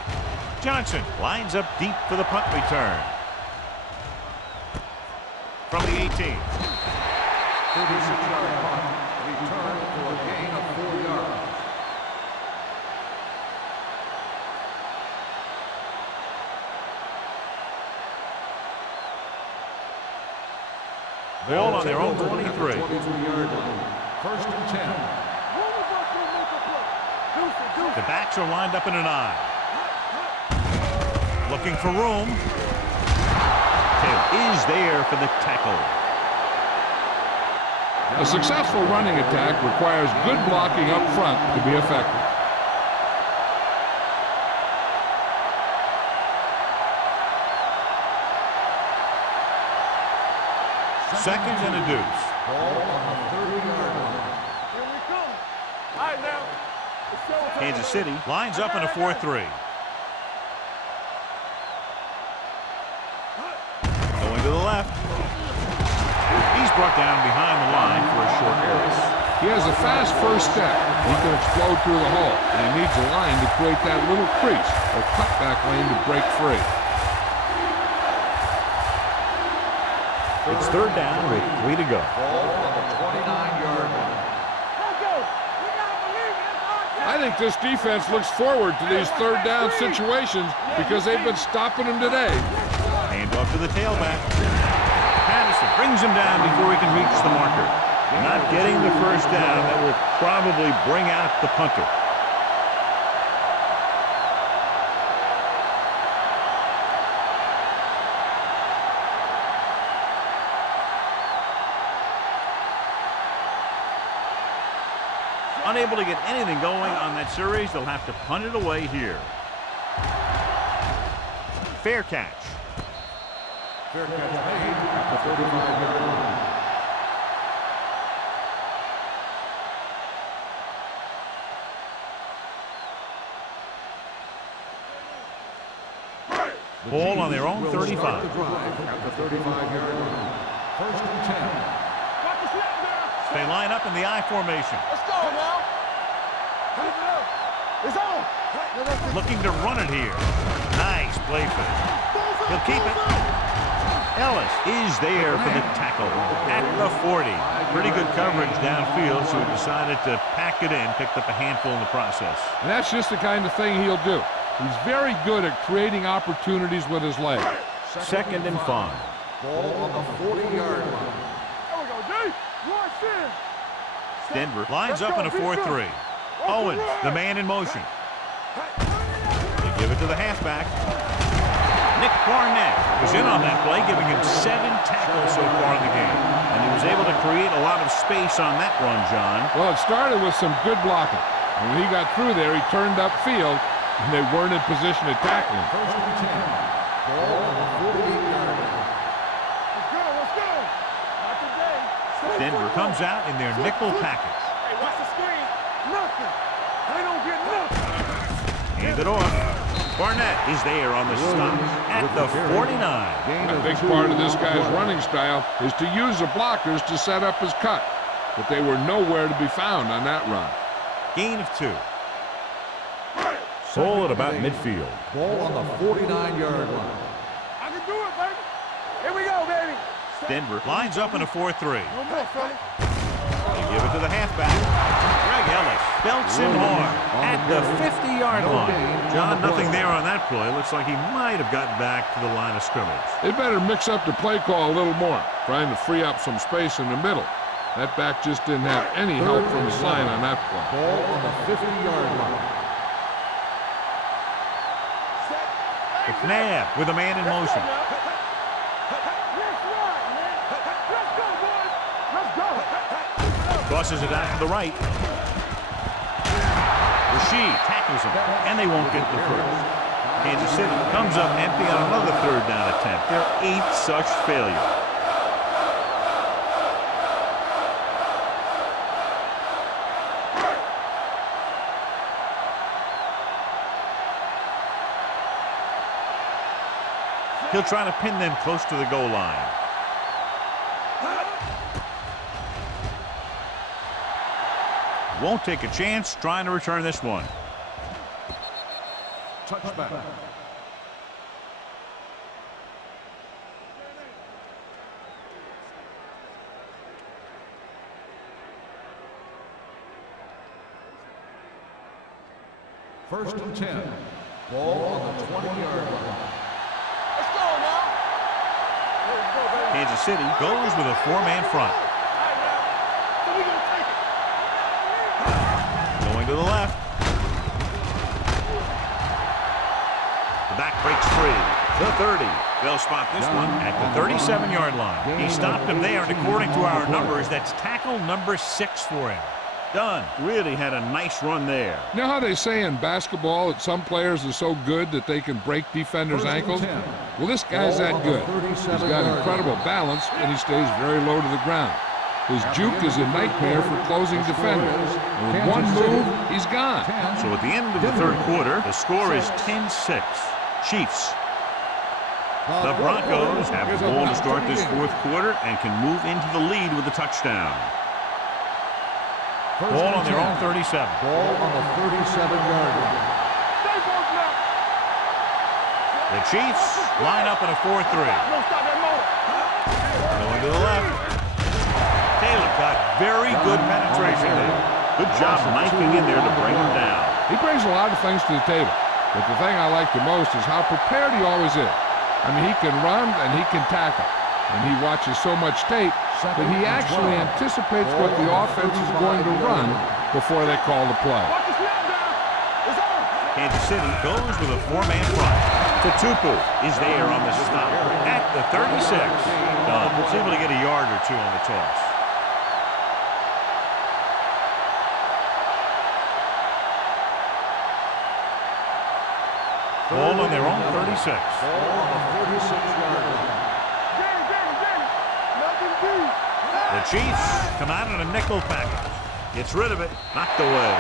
Johnson lines up deep for the punt return. From the 18. 36-yard punt. Return for a gain of 4 yards. Ball on their own 23. 22-yard line. First and 10. The backs are lined up in an I. Looking for room. Taylor is there for the tackle. A successful running attack requires good blocking up front to be effective. Second and a deuce. Ball on the 30-yard line. Here we come. All right, now. It's showtime. Kansas City lines up in a 4-3. Going to the left. He's brought down behind the line for a short area. He has a fast first step. He can explode through the hole, and he needs a line to create that little crease or cutback lane to break free. It's third down with 3 to go. Ball on the 29-yard line. Let's go. We gotta believe it. It's our time. I think this defense looks forward to these third down situations because they've been stopping them today. Hand off to the tailback. Patterson brings him down before he can reach the marker. Not getting the first down. That will probably bring out the punter. Unable to get anything going on that series, they'll have to punt it away here. Fair catch. Fair catch made at the 35-yard line. Ball on their own Will 35. start the drive at the 35-yard line. First and 10. Got the snap now. They line up in the I formation. Let's go now. Keep it up. It's on. Looking to run it here. Nice play fake. He'll keep it. Ellis is there for the tackle at the 40. Pretty good coverage downfield, so he decided to pack it in, picked up a handful in the process. And that's just the kind of thing he'll do. He's very good at creating opportunities with his legs. Second and 5. Ball on the 40-yard line. There we go, D. Rush in. Denver lines up in a 4-3. Owens, the man in motion. They give it to the halfback. Nick Barnett was in on that play, giving him 7 tackles so far in the game. And he was able to create a lot of space on that run, John. Well, it started with some good blocking. And when he got through there, he turned upfield, and they weren't in position to tackle him. First and 10. Ball on the 48-yard line. Let's go. Let's go. Not today. Denver comes out in their nickel package. Hey, watch the screen. Nothing. They don't get nothing. Hand it off. Barnett is there on the stop at the 49. A big part of this guy's running style is to use the blockers to set up his cut. But they were nowhere to be found on that run. Gain of 2. Ball at about midfield. Ball on the 49-yard line. I can do it, baby. Here we go, baby. Denver lines up in a 4-3. No more, fella. They give it to the halfback. Greg Ellis belts him hard at the 50-yard line. John, nothing there on that play. Looks like he might have gotten back to the line of scrimmage. They better mix up the play call a little more, trying to free up some space in the middle. That back just didn't have any help from his line on that play. Ball on the 50-yard line. McNabb with a man in motion. Tosses it out to the right. Rashid tackles him, and they won't get the first. Kansas City comes up empty on another third down attempt. Their 8th such failure. He'll try to pin them close to the goal line. Won't take a chance trying to return this one. Touchback. First and 10. Ball on the 20-yard line. Let's go now. Let's go, baby. Kansas City goes with a 4-man front. All right, now. So we gonna take it. Going to the left. The back breaks free. The 30. They'll spot this one at the 37-yard line. He stopped him there, and according to our numbers, that's tackle number 6 for him. Dunn really had a nice run there. You know how they say in basketball that some players are so good that they can break defenders' ankles? Well, this guy's that good. He's got incredible balance, and he stays very low to the ground. His juke is a nightmare for closing defenders. And with one move, he's gone. So at the end of the third quarter, the score is 10-6. Chiefs. The Broncos have the ball to start this fourth quarter and can move into the lead with a touchdown. Ball on their own 37. Ball on the 37-yard line. Stay close now. The Chiefs line up in a 4-3. Don't stop that motor. Going to to the left. Taylor got very good penetration there. Good job knifing in there to bring him down. He brings a lot of things to the table, but the thing I like the most is how prepared he always is. I mean, he can run and he can tackle, and he watches so much tape that he actually anticipates what the offense is going to run before they call the play. Kansas City goes with a four-man front. Tatupu is there on the stop at the 36. Was able to get a yard or two on the toss. Ball on their own 36. The Chiefs come out in a nickel package. Gets rid of it. Knocked away.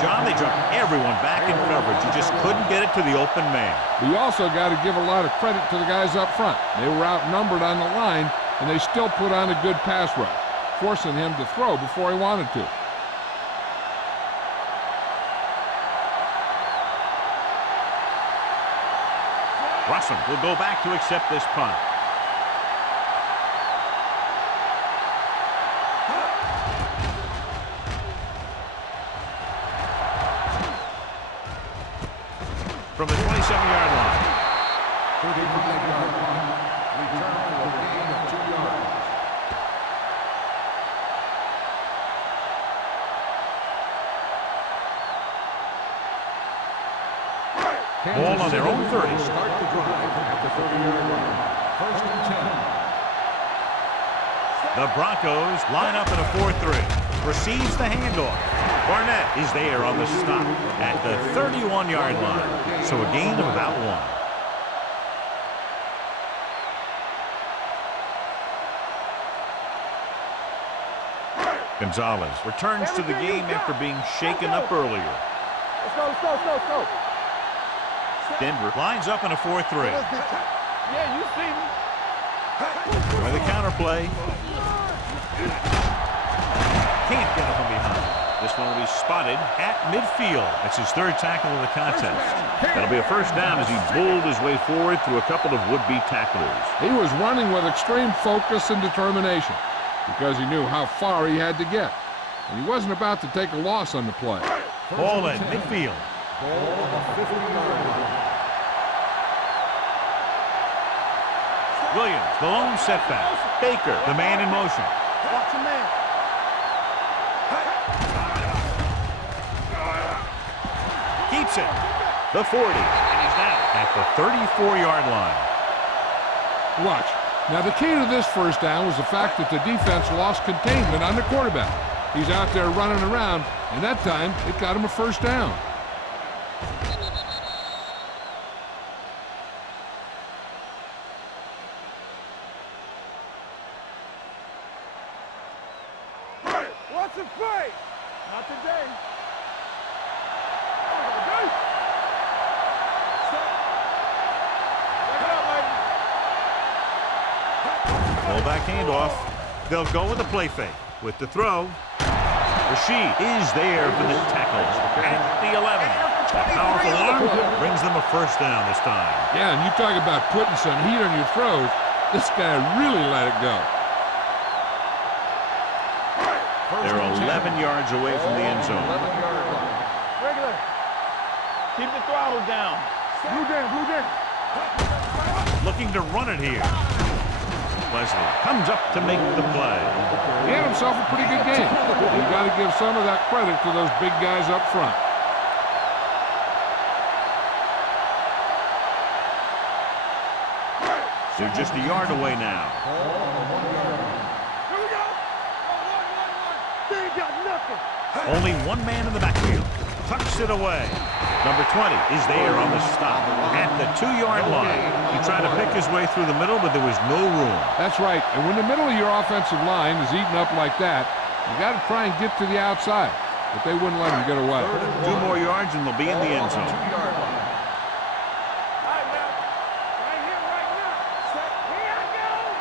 John, they dropped everyone back in coverage. You just couldn't get it to the open man. You also got to give a lot of credit to the guys up front. They were outnumbered on the line, and they still put on a good pass rush, forcing him to throw before he wanted to. Russell will go back to accept this punt. From the 27-yard line. 35-yard line. Return for a gain of 2 yards. Ball on their own 30. Start the drive at the 30-yard line. 1st and 10. The Broncos line up in a 4-3. Receives the handoff. Barnett is there on the stop at the 31-yard line. So a gain of about 1. Gonzalez returns to the game after being shaken up earlier. Let's go, let's go, let's go, let's go. Denver lines up in a 4-3. Yeah, you see me. With a counter play. Can't get it from behind. This one will be spotted at midfield. That's his 3rd tackle of the contest. That'll be a first down as he bulled his way forward through a couple of would-be tacklers. He was running with extreme focus and determination because he knew how far he had to get. And he wasn't about to take a loss on the play. Ball at midfield. Ball on the 50-yard line. Williams, the lone setback. Baker, the man in motion. Watch your man. Keeps it. The 40. And he's now at the 34-yard line. Watch. Now, the key to this first down was the fact that the defense lost containment on the quarterback. He's out there running around, and that time it got him a first down. What's the play? Not today. Fullback handoff. They'll go with the play fake. With the throw, Rashid is there for the tackle at the 11. A powerful arm brings them a first down this time. Yeah, and you talk about putting some heat on your throws. This guy really let it go. They're 11 yards away from the end zone. 11-yard line. Regular. Keep the throttle down. Blue down, blue down. Looking to run it here. Wesley comes up to make the play. He had himself a pretty good game. You've got to give some of that credit to those big guys up front. They're just a yard away now. Here we go. They ain't got nothing. Only one man in the backfield. Tucks it away. Number 20 is there on the stop at the 2-yard line. He tried to pick his way through the middle, but there was no room. That's right. And when the middle of your offensive line is eaten up like that, you got to try and get to the outside. But they wouldn't let him get away. 2 more yards and they'll be in the end zone. 2-yard line. All right, now. Right here, right now. Here I go.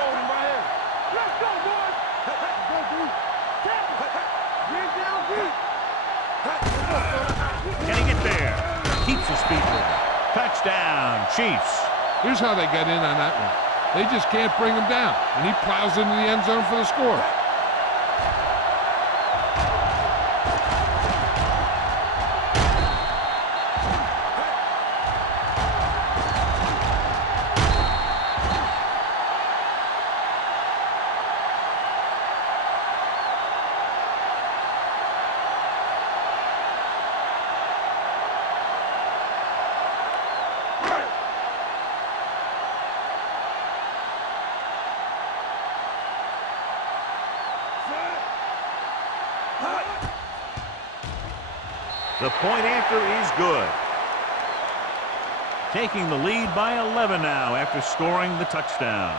Hold him right here. Let's go, boys. Go, dude. Tackle. Get down deep. Can he get there? Keeps his feet moving. Touchdown, Chiefs. Here's how they got in on that one. They just can't bring him down, and he plows into the end zone for the score. The point after is good. Taking the lead by 11 now after scoring the touchdown.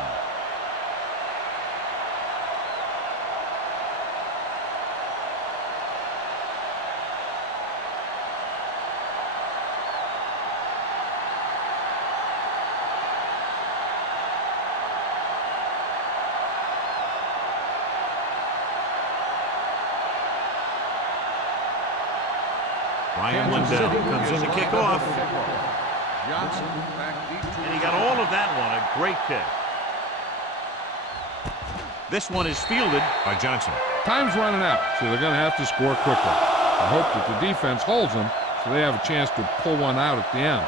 Ryan Lindell comes in to kick off. Johnson back deep. And he got all of that one. A great kick. This one is fielded by Johnson. Time's running out, so they're going to have to score quickly. I hope that the defense holds them so they have a chance to pull one out at the end.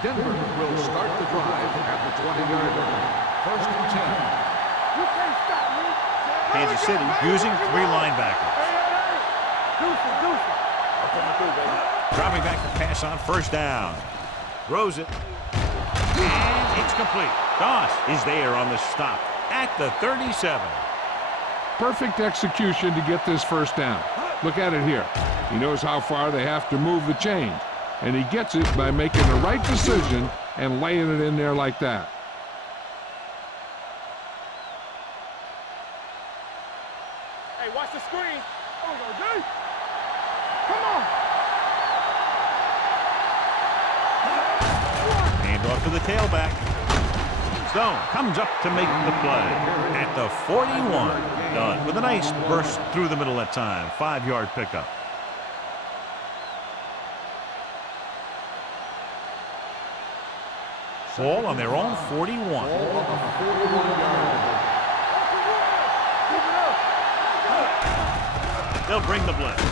Denver will start the drive at the 20-yard line. First and 10. You can't stop me. Kansas City using 3 linebackers. Deuce. I'm coming through, baby. Dropping back to pass on first down. Throws it. And it's complete. Doss is there on the stop at the 37. Perfect execution to get this first down. Look at it here. He knows how far they have to move the chains, and he gets it by making the right decision and laying it in there like that. Hey, watch the screen. Oh, no, dude. Come on. Hand off to the tailback. Stone comes up to make the play at the 41. Done with a nice burst through the middle that time. 5-yard pickup. Ball on their own 41. Ball on the 41-yard line. They'll bring the blitz.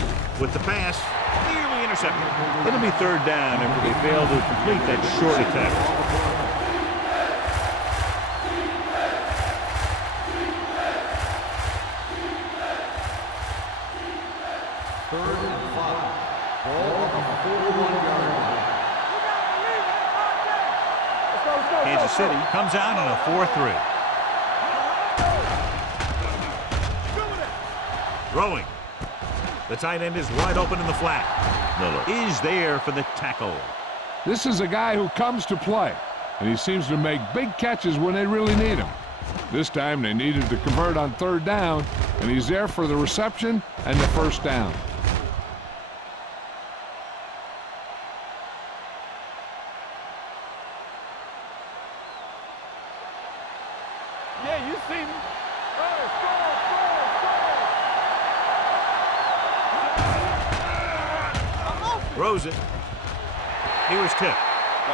With the pass, nearly intercepted. It'll be third down after they fail to complete that short attempt. Third and 5. Ball on the 41-yard line. Kansas City comes out in a 4-3. Throwing. The tight end is wide open in the flat. Miller is there for the tackle. This is a guy who comes to play, and he seems to make big catches when they really need him. This time they needed to convert on third down, and he's there for the reception and the first down. Yeah, you see me. Throws it. He was tipped.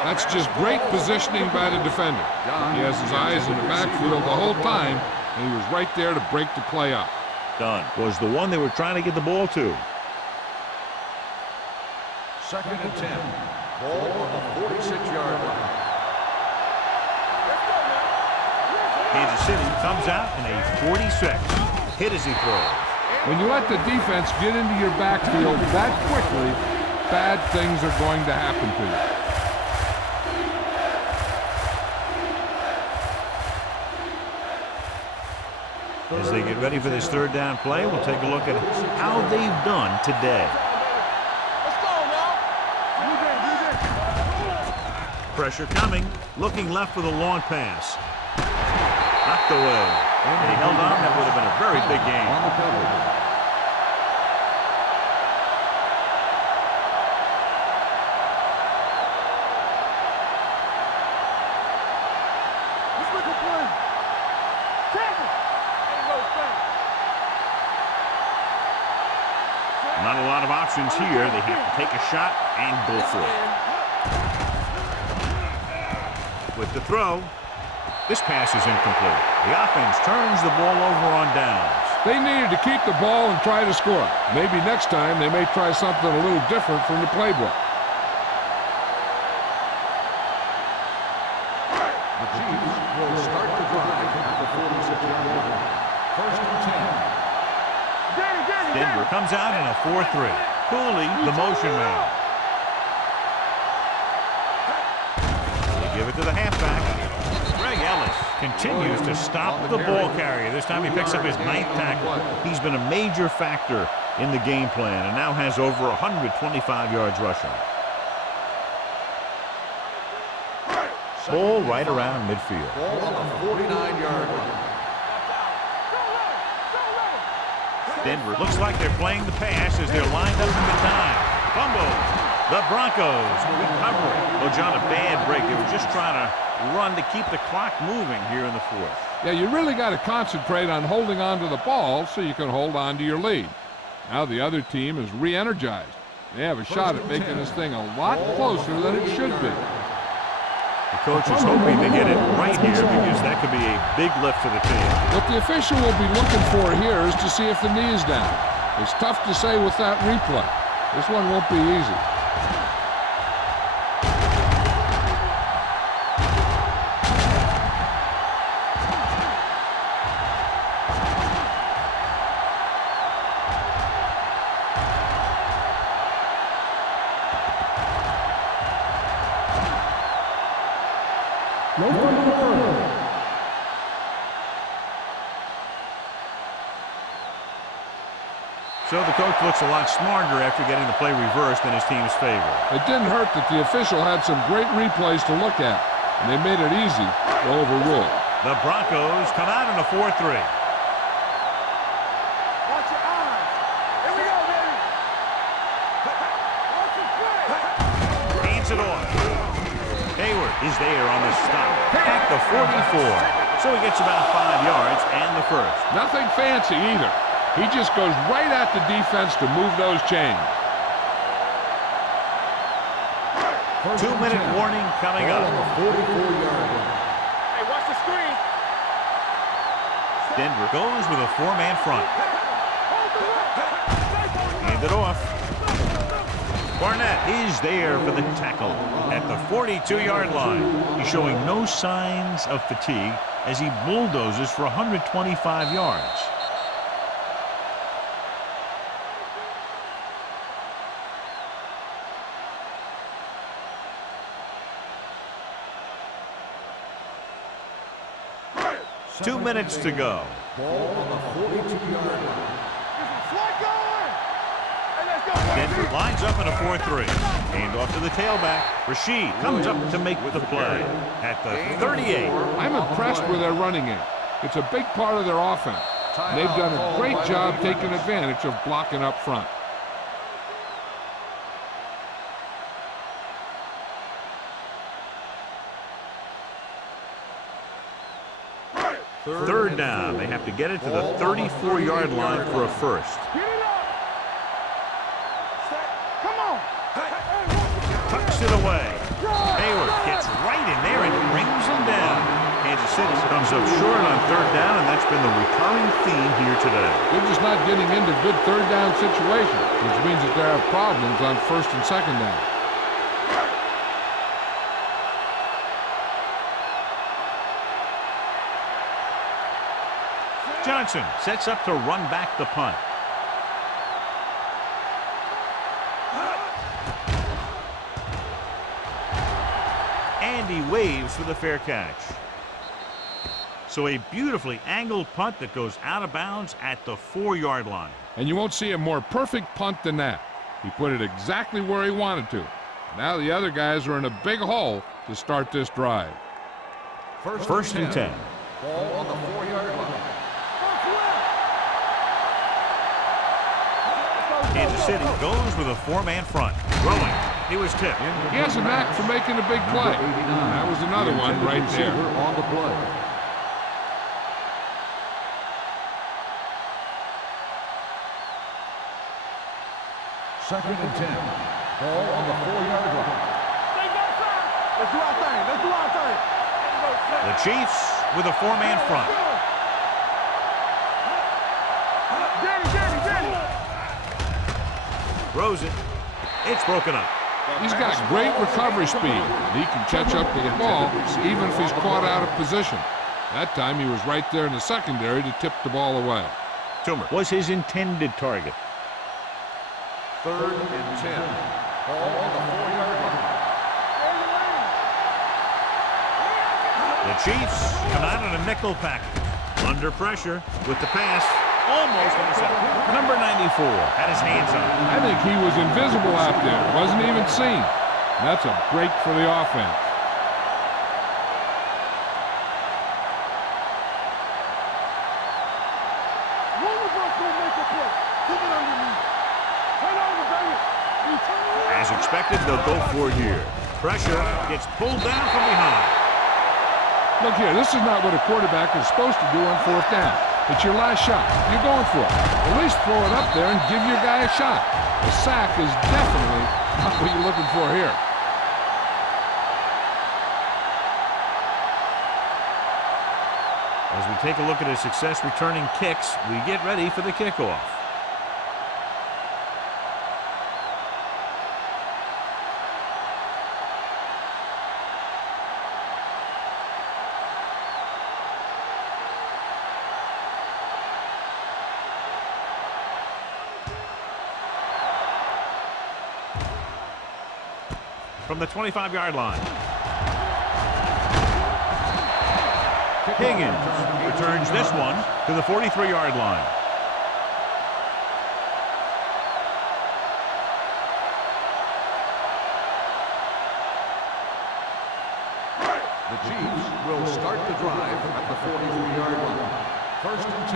That's just great positioning by the defender. He has his eyes in the backfield the whole time, and he was right there to break the play up. Dunn was the one they were trying to get the ball to. Second and 10. Ball on the 46-yard line. Kansas City comes out in a 46. Hit as he throws. When you let the defense get into your backfield that quickly, bad things are going to happen to you. As they get ready for this third down play, we'll take a look at how they've done today. Pressure coming, looking left for the long pass. Knocked away. And he held on. That would have been a very big game. On the cover. Not a lot of options here. They have to take a shot and go for it. With the throw, this pass is incomplete. The offense turns the ball over on downs. They needed to keep the ball and try to score. Maybe next time they may try something a little different from the playbook. The Chiefs will start the drive at the 46-yard line. First and 10. Denver comes out in a 4-3. Cooley, the motion man. They give it to the halfback. Greg Ellis continues to stop the ball carrier. This time he picks up his 9th tackle. He's been a major factor in the game plan and now has over 125 yards rushing. Ball right around midfield. Ball on the 49-yard line. Denver looks like they're playing the pass as they're lined up in the time. Fumble. The Broncos recover. Oh, John, a bad break. They were just trying to run to keep the clock moving here in the 4th. Yeah, you really got to concentrate on holding on to the ball so you can hold on to your lead. Now the other team is re-energized. They have a shot at making this thing a lot closer than it should be. The coach is hoping to get it right here because that could be a big lift for the team. What the official will be looking for here is to see if the knee is down. It's tough to say with that replay. This one won't be easy. No fumble recorded. So the coach looks a lot smarter after getting the play reversed in his team's favor. It didn't hurt that the official had some great replays to look at, and they made it easy to overrule. The Broncos come out in a 4-3. Watch your eyes. Here we go, baby. Watch your play. Hands it off. Hayward is there on the stop at the 44. So he gets about 5 yards and the first. Nothing fancy either. He just goes right at the defense to move those chains. 2-minute warning coming up. On the 44-yard line. Hey, watch the screen. Denver goes with a 4-man front. Hand it off. Barnett is there for the tackle at the 42-yard line. He's showing no signs of fatigue as he bulldozes for 125 yards. Two minutes to go. Ball on the 42-yard line. Slide going. Hey, let's go. Denver lines up in a 4-3. Hand off to the tailback. Rashid comes up to make the play at the 38. I'm impressed with their running game. It's a big part of their offense. And they've done a great job taking advantage of blocking up front. Third down. They have to get it to the 34-yard line for a first. Get it up. Come on. Tucks it away. Hayward gets right in there and brings him down. Kansas City comes up short on third down, and that's been the recurring theme here today. They're just not getting into good third down situations, which means that they have problems on first and second down. Johnson sets up to run back the punt. And he waves for the fair catch. So a beautifully angled punt that goes out of bounds at the 4-yard line. And you won't see a more perfect punt than that. He put it exactly where he wanted to. Now the other guys are in a big hole to start this drive. First and 10. Ball on the 4-yard line. Kansas City goes with a 4-man front. Throwing. He was tipped. He has a knack for making a big play. That was another one right there. On the play. Second and 10. Ball on the 4-yard line. Let's do our thing. Let's do our thing. The Chiefs with a 4-man front. Danny. Throws it. It's broken up. He's got great recovery speed, and he can catch up to the ball even if he's caught out of position. That time he was right there in the secondary to tip the ball away. Toomer was his intended target. Third and 10. Ball on the 4-yard line. The Chiefs come out in a nickel package. Under pressure with the pass. Almost intercepted. Number 94 had his hands on it. I think he was invisible out there. Wasn't even seen. And that's a break for the offense. As expected, they'll go for it here. Pressure gets pulled down from behind. Look here, this is not what a quarterback is supposed to do on 4th down. It's your last shot. You're going for it. At least throw it up there and give your guy a shot. The sack is definitely not what you're looking for here. As we take a look at his success returning kicks, we get ready for the kickoff. From the 25-yard line. Higgins returns this one to the 43-yard line. The Chiefs will start the drive at the 43-yard line. First and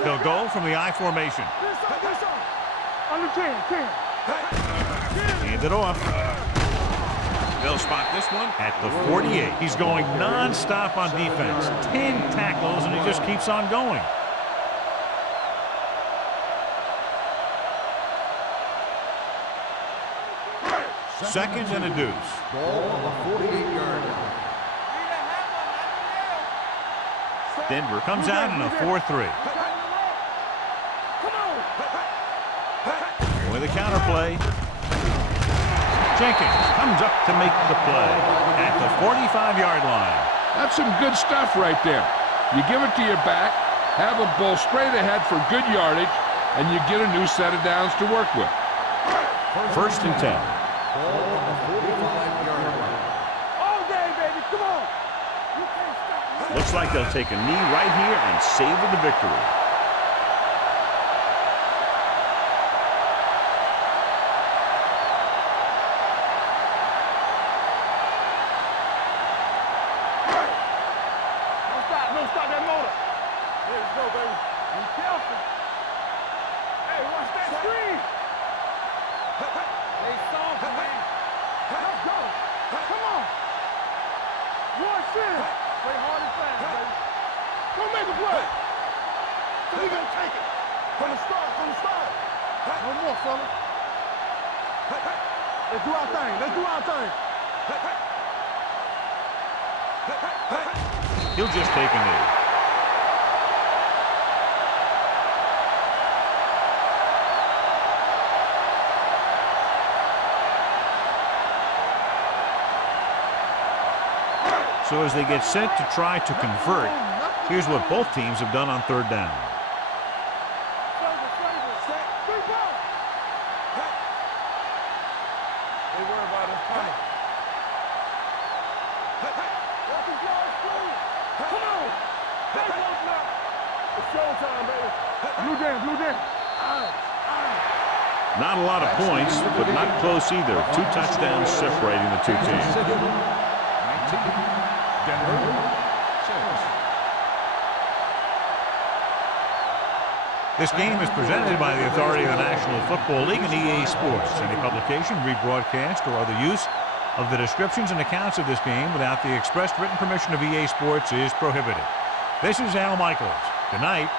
10. They'll go from the I formation. Under 10. Hand it off. They'll spot this one at the 48. He's going non-stop on defense. 10 tackles, and he just keeps on going. Second and a deuce. Ball on the 48-yard line. Denver comes out in a 4-3. With a counter play. Jenkins comes up to make the play at the 45-yard line. That's some good stuff right there. You give it to your back, have a bull straight ahead for good yardage, and you get a new set of downs to work with. First and 10. Ball on the 45-yard line. All day, baby. Come on. You can't stop me. Looks like they'll take a knee right here and savor the victory. Don't stop that motor. There you go, baby. Be careful. Hey, watch that screen. Hey, soft, man. Let's go. Come on. One shit. Play hard and fast, baby. Don't make a play. So we gonna take it. From the start. No more, fella. Let's do our thing. He'll just take a knee. So as they get set to try to convert, here's what both teams have done on third down. They worry about us coming. Come on! Hey, close now! It's showtime, baby. Blue jam. Not a lot of points, but not close either. 2 touchdowns separating the two teams. 19. Denver 6. This game is presented by the authority of the National Football League and EA Sports. Any publication, rebroadcast, or other use of the descriptions and accounts of this game without the expressed written permission of EA Sports is prohibited. This is Al Michaels. Good night.